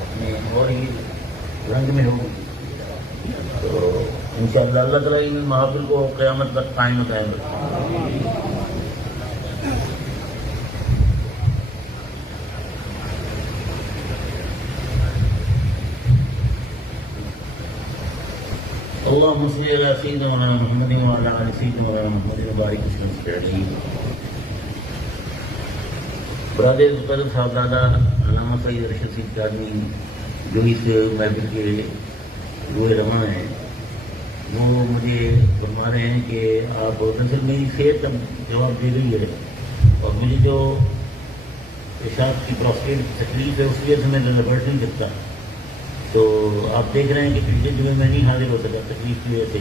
اپنے اور ہی رنگ میں ہوگی. تو انشاءاللہ اللہ تعالیٰ ان محافل کو قیامت تک قائم رکھے. اللهم صل على سيدنا محمد وعلى آل سيدنا محمد وبارك وسلم عليه. برادر مقدس صاحبزادہ علامہ سید رشید سید کاظمی جو اس محفل کے روح رواں ہیں، وہ مجھے فرما رہے ہیں کہ آپ دراصل میری صحت کا جواب دے رہی ہے اور مجھے جو پیشاب کی پروسٹیٹ تکلیف ہے اس وجہ سے میں بیٹھ نہیں سکتا. تو آپ دیکھ رہے ہیں کہ پچھلے جمعے میں نہیں حاضر ہو سکا تکلیف کی وجہ سے،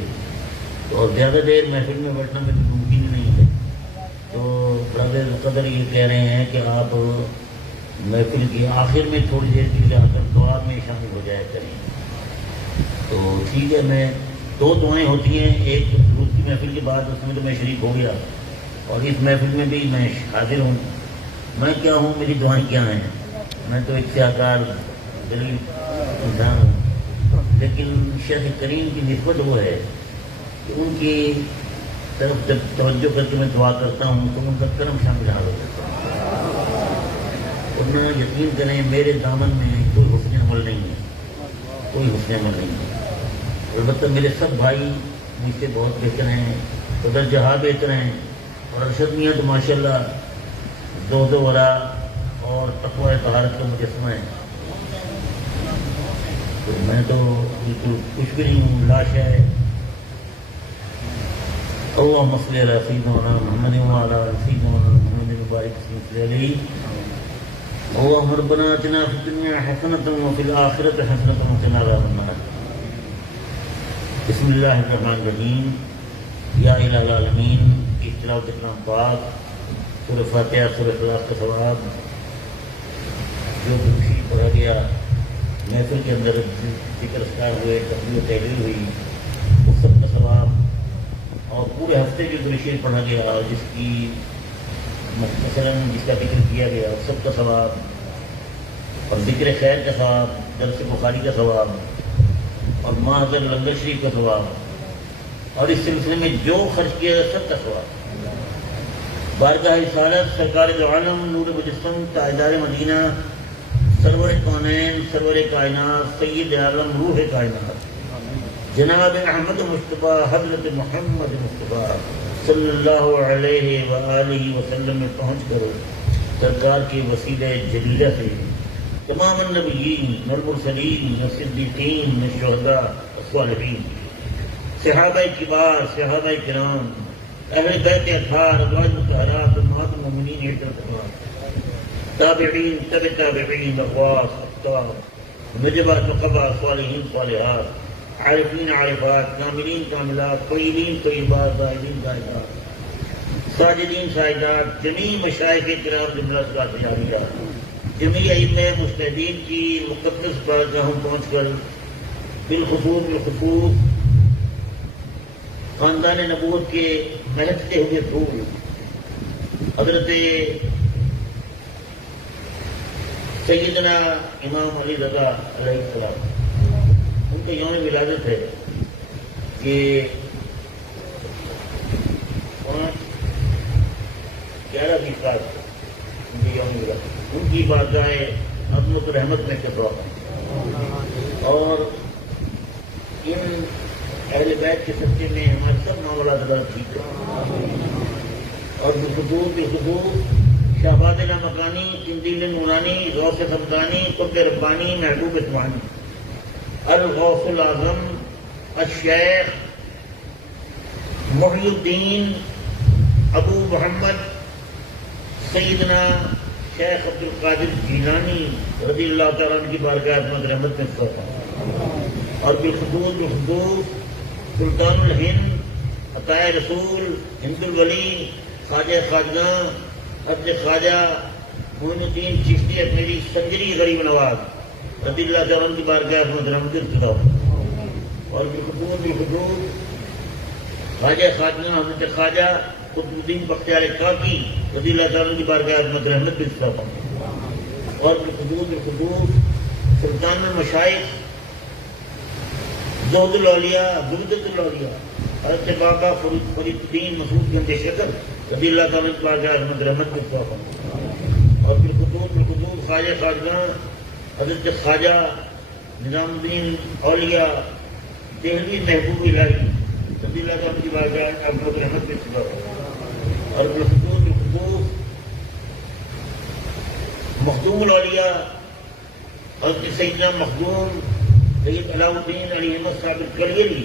اور زیادہ دیر محفل میں بیٹھنا میں ممکن ہی نہیں ہے. تو برادر قدر یہ کہہ رہے ہیں کہ آپ محفل کی آخر میں تھوڑی دیر کے لیے آ کر دعا میں شامل ہو جایا کریں. تو ٹھیک ہے، میں 2 دعائیں ہوتی ہیں، ایک روز کی محفل کے بعد اس میں تو میں شریک ہو گیا اور اس محفل میں بھی میں حاضر ہوں. میں کیا ہوں، میری دعائیں کیا ہیں؟ میں تو ایک سیاکار غریب انسان ہوں، لیکن شیخ کریم کی نسبت وہ ہے کہ ان کی طرف جب توجہ کر کے میں دعا کرتا ہوں تو ان کا کرم شامل ہو جاتا ہے. انہوں نے یقین کریں میرے دامن میں کوئی حسن عمل نہیں ہے، کوئی حسن عمل نہیں ہے. البتہ میرے سب بھائی مجھ سے بہت بہتر ہیں، ادھر جہاں بہتر ہیں، اور ارشد میاں تو ماشاء اللہ زہد و ورا اور تقوی طہارت کا مجسمہ ہے. تو میں تو بالکل کچھ بھی نہیں ہوں، لاش ہے. اللهم صل على سيدنا محمد وعلى آل سيدنا محمد وبارك عليه. اللهم ربنا آتنا في الدنيا حسنة وفي الآخرة حسنة وقنا عذاب النار. بسم الله الرحمن الرحيم. یا الہ العالمین کی تلاوت کلام پاک سورہ فاتحہ سورہ اخلاص کا ثواب جو خوشی پڑھا گیا، محفل کے اندر ذکر اذکار ہوئے، تقریر و تحلیل ہوئی، اس سب کا ثواب، اور پورے ہفتے جو درشیر پڑھا گیا جس کی مثلاً جس کا ذکر کیا گیا اس سب کا ثواب، اور ذکر خیر کا ثواب، درس بخاری کا ثواب، اور محضر لنگر شریف کا ثواب، اور اس سلسلے میں جو خرچ کیا جائے سب کا ثواب. بارگاہ رسالت سرکار دو عالم نور مجسم تاجدار مدینہ سرور کونین سرور کائنات سید عالم روح کائنات جناب احمد مصطفیٰ حضرت محمد مصطفیٰ صلی اللہ علیہ وآلہ وسلم میں پہنچ کر سرکار کے وسیلہ جلیلہ سے تمام النبیین والمرسلین والصدیقین والشہداء والصالحین، صحابہ کبار، صحابہ کرام، اہل بیت اطہار، ازواج مطہرات، امہات المومنین اجمعین، تابعین، تبع تابعین، اغواث، اقطاب، نجبات، نقبا، صالحین، صالحات، عارفین، عارفات، کاملین، کاملات، طیبین، طیبات، زاہدین، زاہدات، ساجدین، ساجدات، جمیع مشائخ کرام جملہ صلاۃ جاریہ، جمیع ائمہ مجتہدین کی مقدس بارگاہوں پہنچ کر بالخصوص خاندان نبوت کے مہکتے ہوئے پھول حضرت سیدنا امام علی رضا علیہ السلام، ان کے یوم ولادت ہے کہ 11 ان کے یوم ولادت، ان کی بارگاہ عظمت و رحمت میں کر رہا، اور ان اہل بیت کے سچے میں ہمارے سب معاملات اللہ ٹھیک ہے. اور بالخصوص شہباز مکانی، قندیل نورانی، غوث سمدانی، قطب ربانی، محبوب اسمانی، الغوث العظم الشیخ محی الدین ابو محمد سیدنا شیخ عبد القادر جیلانی رضی اللہ تعالیٰ عنہ کی بارگاہ عظمت رحمت میں سوتا، اور بالخصوص سلطان الہند عطائے رسول ہند الولی خواجہ خواجگاں حضرت خواجہ معین الدین چشتی اجمیری سنجری غریب نواز رضی اللہ تعالیٰ عنہ کی بارگاہ عظمت رحمت میں سوتا، اور بالخصوص خواجہ خواجگاں حضرت خواجہ قطب الدین بختیار کاکی رضی اللہ تعالیٰ عنہ کی بارگاہ عظمت رحمت میں سوتا، اور بالخصوص سلطان المشائخ زہد الاولیاء بلدت الاولیاء حضرت بابا فرید الدین مسعود گنج شکر رضی اللہ تعالیٰ کی بارگاہ عظمت رحمت میں سوتا، اور بالخصوص خواجہ خواجگاں حضرت خواجہ نظام الدین اولیاء دہلوی محبوب الہی رضی اللہ تعالیٰ کی بارگاہ عظمت رحمت میں سوتا، اور بالخصوص مخدوم الاولیاء حضرت سیدنا مخدوم سید علاء الدین علی احمد صاحب الکلیلی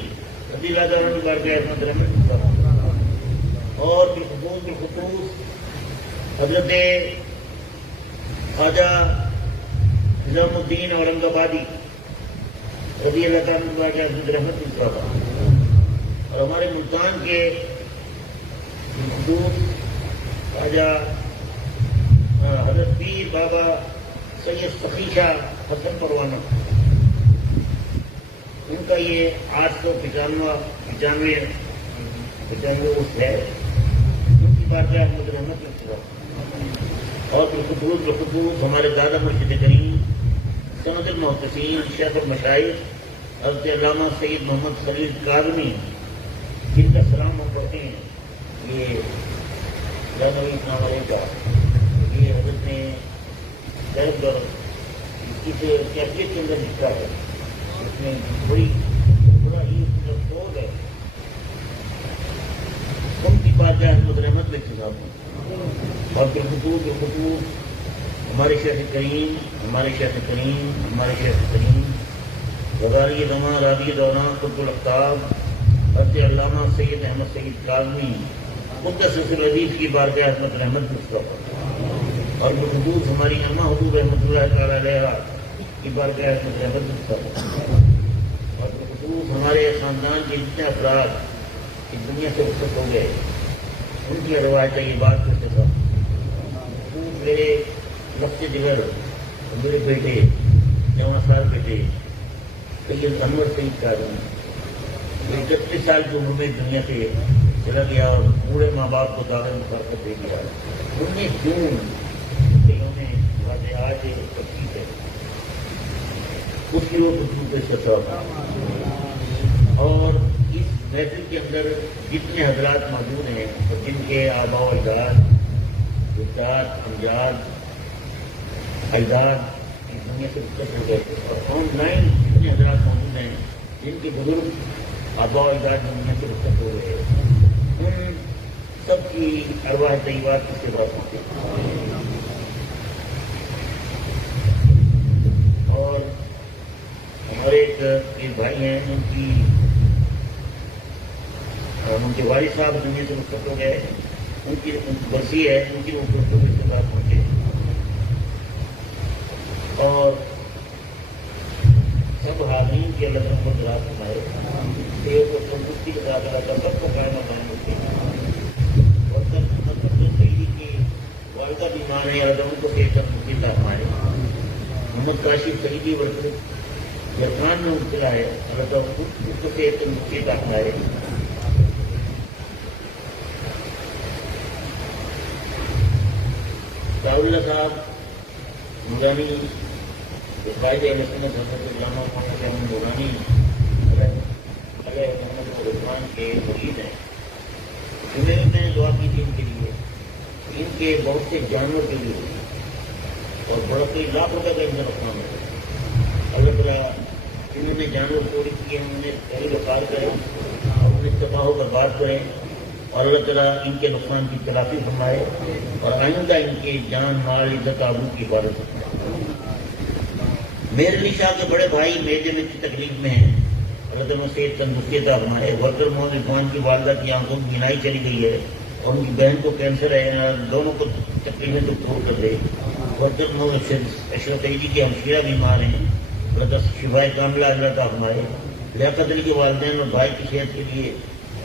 رضی اللہ تعالیٰ کی بارگاہ عظمت رحمت میں سوتا، اور بالخصوص حضرت خواجہ نظام الدین اورنگ آبادی رضی اللہ تعالیٰ کی بارگاہ عظمت رحمت میں سوتا، اور ہمارے ملتان کے بالخصوص خواجہ حضرت پیر بابا سید سخی شاہ حسن پروانہ، ان کا یہ 895 اس ہے، ان کی بارگاہ عظمت رحمت میں سوتا، اور بالخصوص ہمارے دادا مرشد کریم سند المحدثین شیخ المشائخ حضرت علامہ سید محمد خلیل کاظمی، جن کا سلام ہم پڑھتے ہیں، یہ دادا اسلام علیہ کا یہ حضرت نے درد اور اس کی کیفیت کے اندر لکھا ہے، اس میں بڑا ہی سول ہے. بارگاہ عظمت رحمت میں اتفاق ہوں اور بالخصوص ہمارے شیخ کریم غزالی زمان رادی دوران قطب الافطاب حضرت علامہ سید احمد سید کاظمی قدس العزیز کی بارگاہ عظمت رحمت میں اتفاق ہوں اور بالخصوص ہماری اماں حضور رحمۃ اللہ تعالی علیہ کی بارگاہ عظمت رحمت میں اتفاق ہوں اور بالخصوص ہمارے خاندان کے جتنے افراد اس دنیا سے رخصت ہو گئے ان کی روایت یہ بات کرتے تھا میرے لفظ جگر میرے بیٹے 14 سال بیٹے سید انور سید کاظمی 31 سال کی عمر میں دنیا سے چلا گیا اور پورے ماں باپ کو دعوے میں برکت دے دیا 19 جون انہوں نے آج 25 ہے اس کی وہ خصوصی سطح اور اس محفل کے اندر جتنے حضرات موجود ہیں اور جن کے آباء و اجداد امجاد اجداد اس دنیا سے رخصت ہو گئے اور آن لائن جتنے حضرات موجود ہیں جن کے بزرگ آباء و اجداد دنیا سے رخصت ہو گئے ان سب کی ارواح طیبات کی سیوا کرتے ہیں اور ہمارے ایک بھائی ہیں ان کے والد صاحب دنیا سے رخصت ہو گئے ان کی برسی ہے ان کی رخصتوں کے ساتھ پہنچے اور سب حاضرین کی اللہ تعالیٰ کو دراز فرمائے صحت و تندرستی کے ساتھ اللہ تعالیٰ سب کو قائم مقام رکھے اور سب سعیدی کی والدہ بیمار ہے اللہ تعالیٰ ان کو صحت و تندرستی عطا فرمائے محمد کاشف سعیدی ورکر جرمان میں مبتلا ہے اللہ تعالیٰ اس کو صحت و تندرستی عطا فرمائے اللہ صاحب نورانی قائد اہل سنت حضرت علامہ محمد احمد نورانی علیہ محمد رضوان کے مرید ہیں جنہیں میں دعا کی تھی ان کے لیے ان کے بہت سے جانور کے لیے اور بڑا کوئی لاکھ روپے کا ان کا نقصان ہے اللہ تعالیٰ جنہوں نے جانور چوری کیے انہوں نے پہلے وقار کریں اور انہیں تباہ و برباد کریں اور اللہ تعالیٰ ان کے نقصان کی تلافی فرمائے اور آئندہ ان کے جان مال عزت آبرو کی حفاظت فرمائے میرے علی شاہ کے بڑے بھائی میرے میں کی تکلیف میں ہیں اللہ تعالیٰ صحت تندرستی عطا فرمائے ورکر محمد عثمان کی والدہ کی آنکھوں کی بینائی چلی گئی ہے اور ان کی بہن کو کینسر ہے دونوں کو تکلیفیں تو دور کر دے ورکر محمد اشرف علی کے ہمشیرہ بیمار ہیں اللہ تعالیٰ شفائے کاملہ اللہ عطا فرمائے لیاقت علی کے والدین اور بھائی کی صحت کے لیے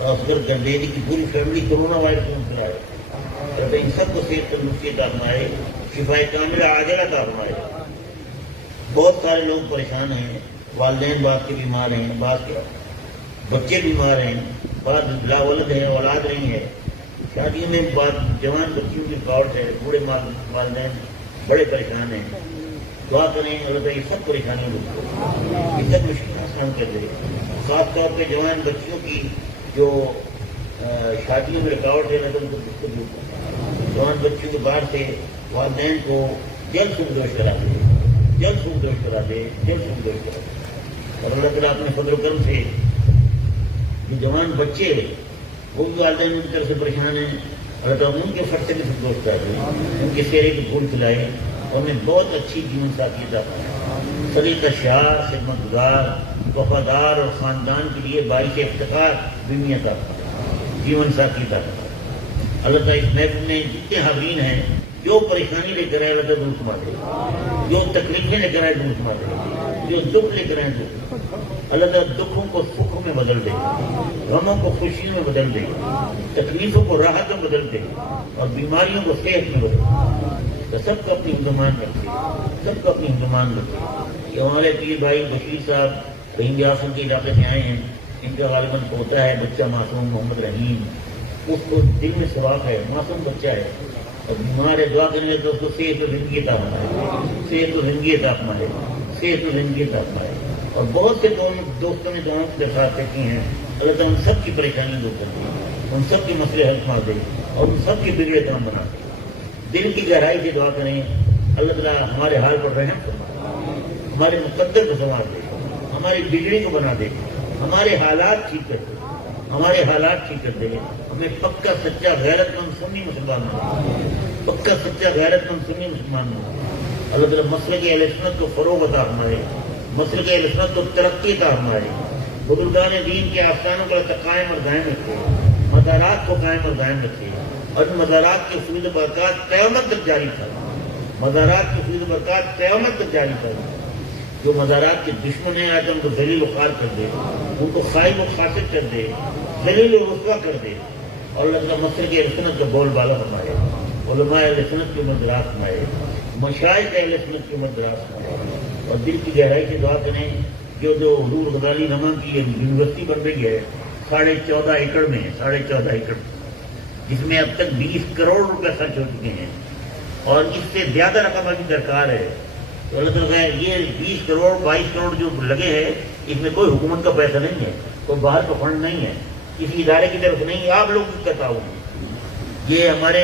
اصغر گردیدی کی پوری فیملی کورونا وائرس میں مبتلا ہے ان سب کو صحت تندرستی عطا فرمائے شفائے کاملہ عاجلہ عطا فرمائے بہت سارے لوگ پریشان ہیں والدین بعض کے بیمار ہیں بعض کے بچے بیمار ہیں بعض لا ولد ہے اولاد نہیں ہے شادیوں میں بعض جوان بچیوں کی رکاوٹ ہے بوڑھے والدین بڑے پریشان ہیں دعا کریں اللہ تعالیٰ یہ سب پریشانیاں دور کرے یہ سب مشکلات آسان کر دے خاص طور پہ جوان بچیوں کی جو شادیوں میں رکاوٹ ہے ان کو دور کرے جوان بچیوں کے باہر سے والدین کو جلد سمجھوش کرا دے جلد سمجھوش کرا دے اور اللہ تعالیٰ اپنے فضل و کرم سے جو جوان بچے وہ بھی والدین کی طرف سے پریشان ہیں اللہ تعالیٰ ان کے فرق سے بھی سمجھوش کرا دے ان کے چہرے کو پھول کھلائے اور انہیں بہت اچھی جیون ساتھی عطا فرمائے سلیقہ شعار خدمت گزار وفادار اور خاندان کے لیے باعث افتخار دنیا کا جیون ساتھی عطا فرمائے اللہ تعالیٰ اس محفل میں جتنے حاضرین ہیں جو پریشانی لے کر آئے اللہ تعالیٰ دور فرما دے جو تکلیفیں لے کر آئے دور فرما دے جو دکھ لے کر آئے دور اللہ تعالیٰ دکھوں کو سکھوں میں بدل دے غموں کو خوشیوں میں بدل دے تکلیفوں کو راحت میں بدل دے اور بیماریوں کو صحت میں بدل دے تو سب کو اپنی ہندومان رکھے سب کو اپنی ہندومان رکھے یہ ہمارے پیر بھائی بشیر صاحب رحیم یاسر کے علاقے سے آئے ہیں ان کا غالباً پوتا ہے بچہ معصوم محمد رحیم اس کو دل میں ثواب ہے معصوم بچہ ہے اور بیمار ہے دعا کریں گے تو اس کو صحت و زندگی عطا فرمائے صحت و زندگی عطا فرمائے صحت و زندگی عطا فرمائے اور بہت سے دوستوں نے دعاؤں کی درخواستیں کی ہیں اللہ تعالیٰ ان سب کی پریشانی دور کر دے ان سب کے مسئلے حل فرما دے اور ان سب کے بگڑے کام بنا دے دل کی گہرائی سے دعا کریں اللہ تعالیٰ ہمارے حال پر رحم فرمائے ہمارے مقدر کو سنوار دے ہماری بگڑی کو بنا دے ہمارے حالات ٹھیک کر دے ہمارے حالات ٹھیک کر دے، ہمیں پکا سچا غیرت مند سنی مسلمان بنا، پکا سچا غیرت مند سنی مسلمان بنا۔ اللہ تعالیٰ مسلک اہل سنت کو فروغ عطا فرمائے، مسلک اہل سنت کو ترقی عطا فرمائے، بزرگان دین کے آستانوں کو قائم اور دائم رکھے، مزارات کو قائم اور دائم رکھے، اور ان مزارات کے فیض و برکات قیامت تک جاری کرے، مزارات کے فیض و برکات قیامت تک جاری کرے۔ جو مزارات کے دشمن ہیں آج ان کو ذلیل و خوار کر دے، ان کو خائب و خاسر کر دے، ذلیل و رسوا کر دے، اور اللہ تعالیٰ مسلک اہل سنت کا بول بالا فرمائے، علماء اہل سنت کی مدراس فرمائے، مشائخ اہل سنت کی مدراس فرمائے، اور دل کی گہرائی سے دعا کریں جو حضور غزالی نما کی یونیورسٹی بن رہی ہے 14.5 ایکڑ میں، 14.5 ایکڑ، جس میں اب تک 20 کروڑ روپے خرچ ہو چکے ہیں، اور اس سے زیادہ رقم ابھی درکار ہے، تو اللہ تعالیٰ یہ 20 کروڑ 22 کروڑ جو لگے ہیں، اس میں کوئی حکومت کا پیسہ نہیں ہے، کوئی باہر کا فنڈ نہیں ہے، کسی ادارے کی طرف نہیں، آپ لوگ کا تعاون ہے، یہ ہمارے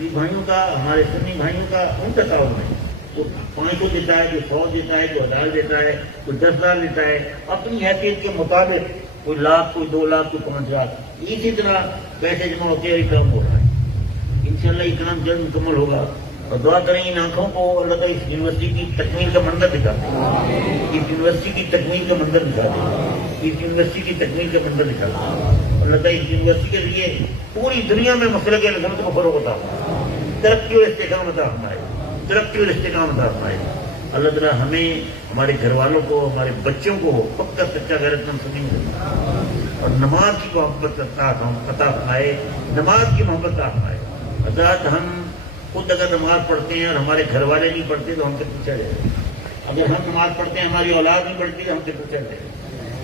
بھائیوں کا، ہمارے سنی بھائیوں کا ان کا تعاون ہے، جو 500 دیتا ہے، جو 100 دیتا ہے، جو 1000 دیتا ہے، کوئی 10,000 دیتا ہے، اپنی حیثیت کے مطابق، کوئی لاکھ، کوئی 2 لاکھ، کوئی 5 لاکھ، اسی طرح پیسے جمع ہوتے ہیں، یہ کام ہو رہا ہے، انشاءاللہ یہ کام جلد مکمل ہوگا، اور دعا کریں ان آنکھوں کو اللہ تعالیٰ اس یونیورسٹی کی تکمیل کا منظر دکھا دے، اس یونیورسٹی کی تکمیل کا منظر دکھا دے، اس یونیورسٹی کی تکمیل کا منظر دکھا دے، اللہ تعالیٰ اس یونیورسٹی کے ذریعے پوری دنیا میں مسلک اہل سنت کو فروغ عطا فرمائے، ترقی اور استحکام عطا فرمائے، ترقی اور استحکام عطا فرمائے۔ اللہ تعالیٰ ہمیں، ہمارے گھر والوں کو، ہمارے بچوں کو پکا سچا غیرت مند سنی اور نماز کی محبت عطا فرمائے، نماز کی محبت عطا فرمائے۔ حضرات ہم خود اگر نماز پڑھتے ہیں اور ہمارے گھر والے نہیں پڑھتے تو ہم سے پوچھا جائے، اگر ہم نماز پڑھتے ہیں ہماری اولاد نہیں پڑھتی تو ہم سے پوچھا جائے،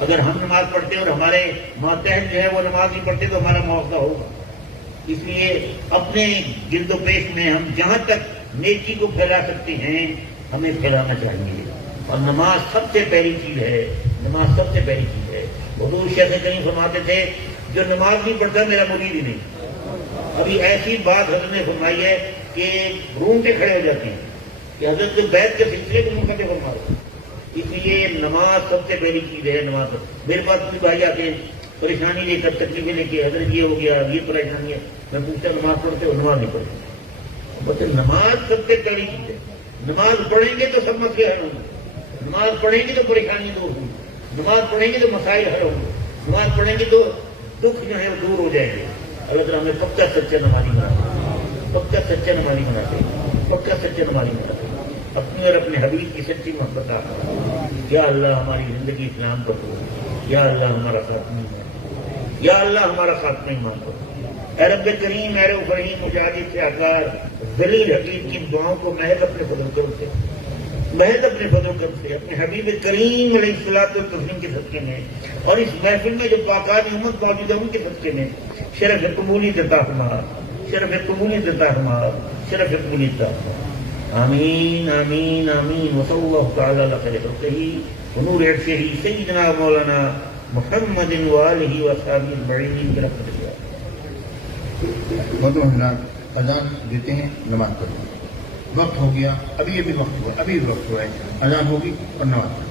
اگر ہم نماز پڑھتے ہیں اور ہمارے ماتحت جو ہے وہ نماز نہیں پڑھتے تو ہمارا مواخذہ ہوگا۔ اس لیے اپنے گرد و پیش میں ہم جہاں تک نیکی کو پھیلا سکتے ہیں ہمیں پھیلانا چاہیے، اور نماز سب سے پہلی چیز ہے، نماز سب سے پہلی چیز ہے۔ حضور شیخ کریم فرماتے تھے جو نماز نہیں پڑھتا میرا مرید ہی نہیں۔ ابھی ایسی بات حضرت نے فرمائی ہے کہ رونگٹے کھڑے ہو جاتے ہیں کہ حضرت کے بیت کے سلسلے کو منقطع فرما دو۔ اس لیے نماز سب سے پہلی چیز ہے۔ نماز میرے پاس کوئی بھائی آتے ہیں پریشانی لے کر، تکلیفیں لے کے، حضرت یہ ہو گیا، یہ پریشانی ہے، میں پوچھتا نماز پڑھتے ہو؟ نماز نہیں پڑھتے۔ بولتے نماز سب سے پہلی چیز ہے، نماز پڑھیں گے تو سب مسئلے حل ہوں گے، نماز پڑھیں گے تو پریشانی دور ہوں گی، نماز پڑھیں گے تو مسائل حل ہوں گے، نماز پڑھیں گے تو دکھ جو ہے وہ دور ہو جائیں گے۔ اللہ تعالیٰ ہمیں پکا سچا نمازی بناتے، پکا سچا نمازی بناتے، پکا سچا نمازی بناتے، اپنی اور اپنے حبیب کی سچی محبت آتا۔ یا اللہ ہماری زندگی اسلام پر ہو، یا اللہ ہمارا خاتمہ ایمان، یا اللہ ہمارا خاتمہ ایمان پر ہو۔ اے رب کریم، اے رب رحیم، مجاہد سے آکار ذلیل حبیب کی دعاؤں کو محض اپنے فضل کرم سے، محض اپنے فضل کرم سے، اپنے حبیب کریم علیہ الصلوۃ والتسلیم کے صدقے میں، اور اس محفل میں جو پاکان امت موجود ہے ان کے صدقے میں شرف قبولیت عطا فرما، شرف قبولیت عطا فرما، شرف قبولیت عطا فرما۔ آمین آمین آمین۔ وصلی اللہ تعالی علی خیر خلقہ ونور عرشہ سیدنا مولانا محمد وآلہ وصحبہ اجمعین برحمتہ۔ حضرات اذان دیتے ہیں، نماز پڑھتے ہیں، وقت ہو گیا، ابھی وقت ہوا، ابھی وقت ہوا ہے، اذان ہوگی اور نماز پڑھتے ہیں۔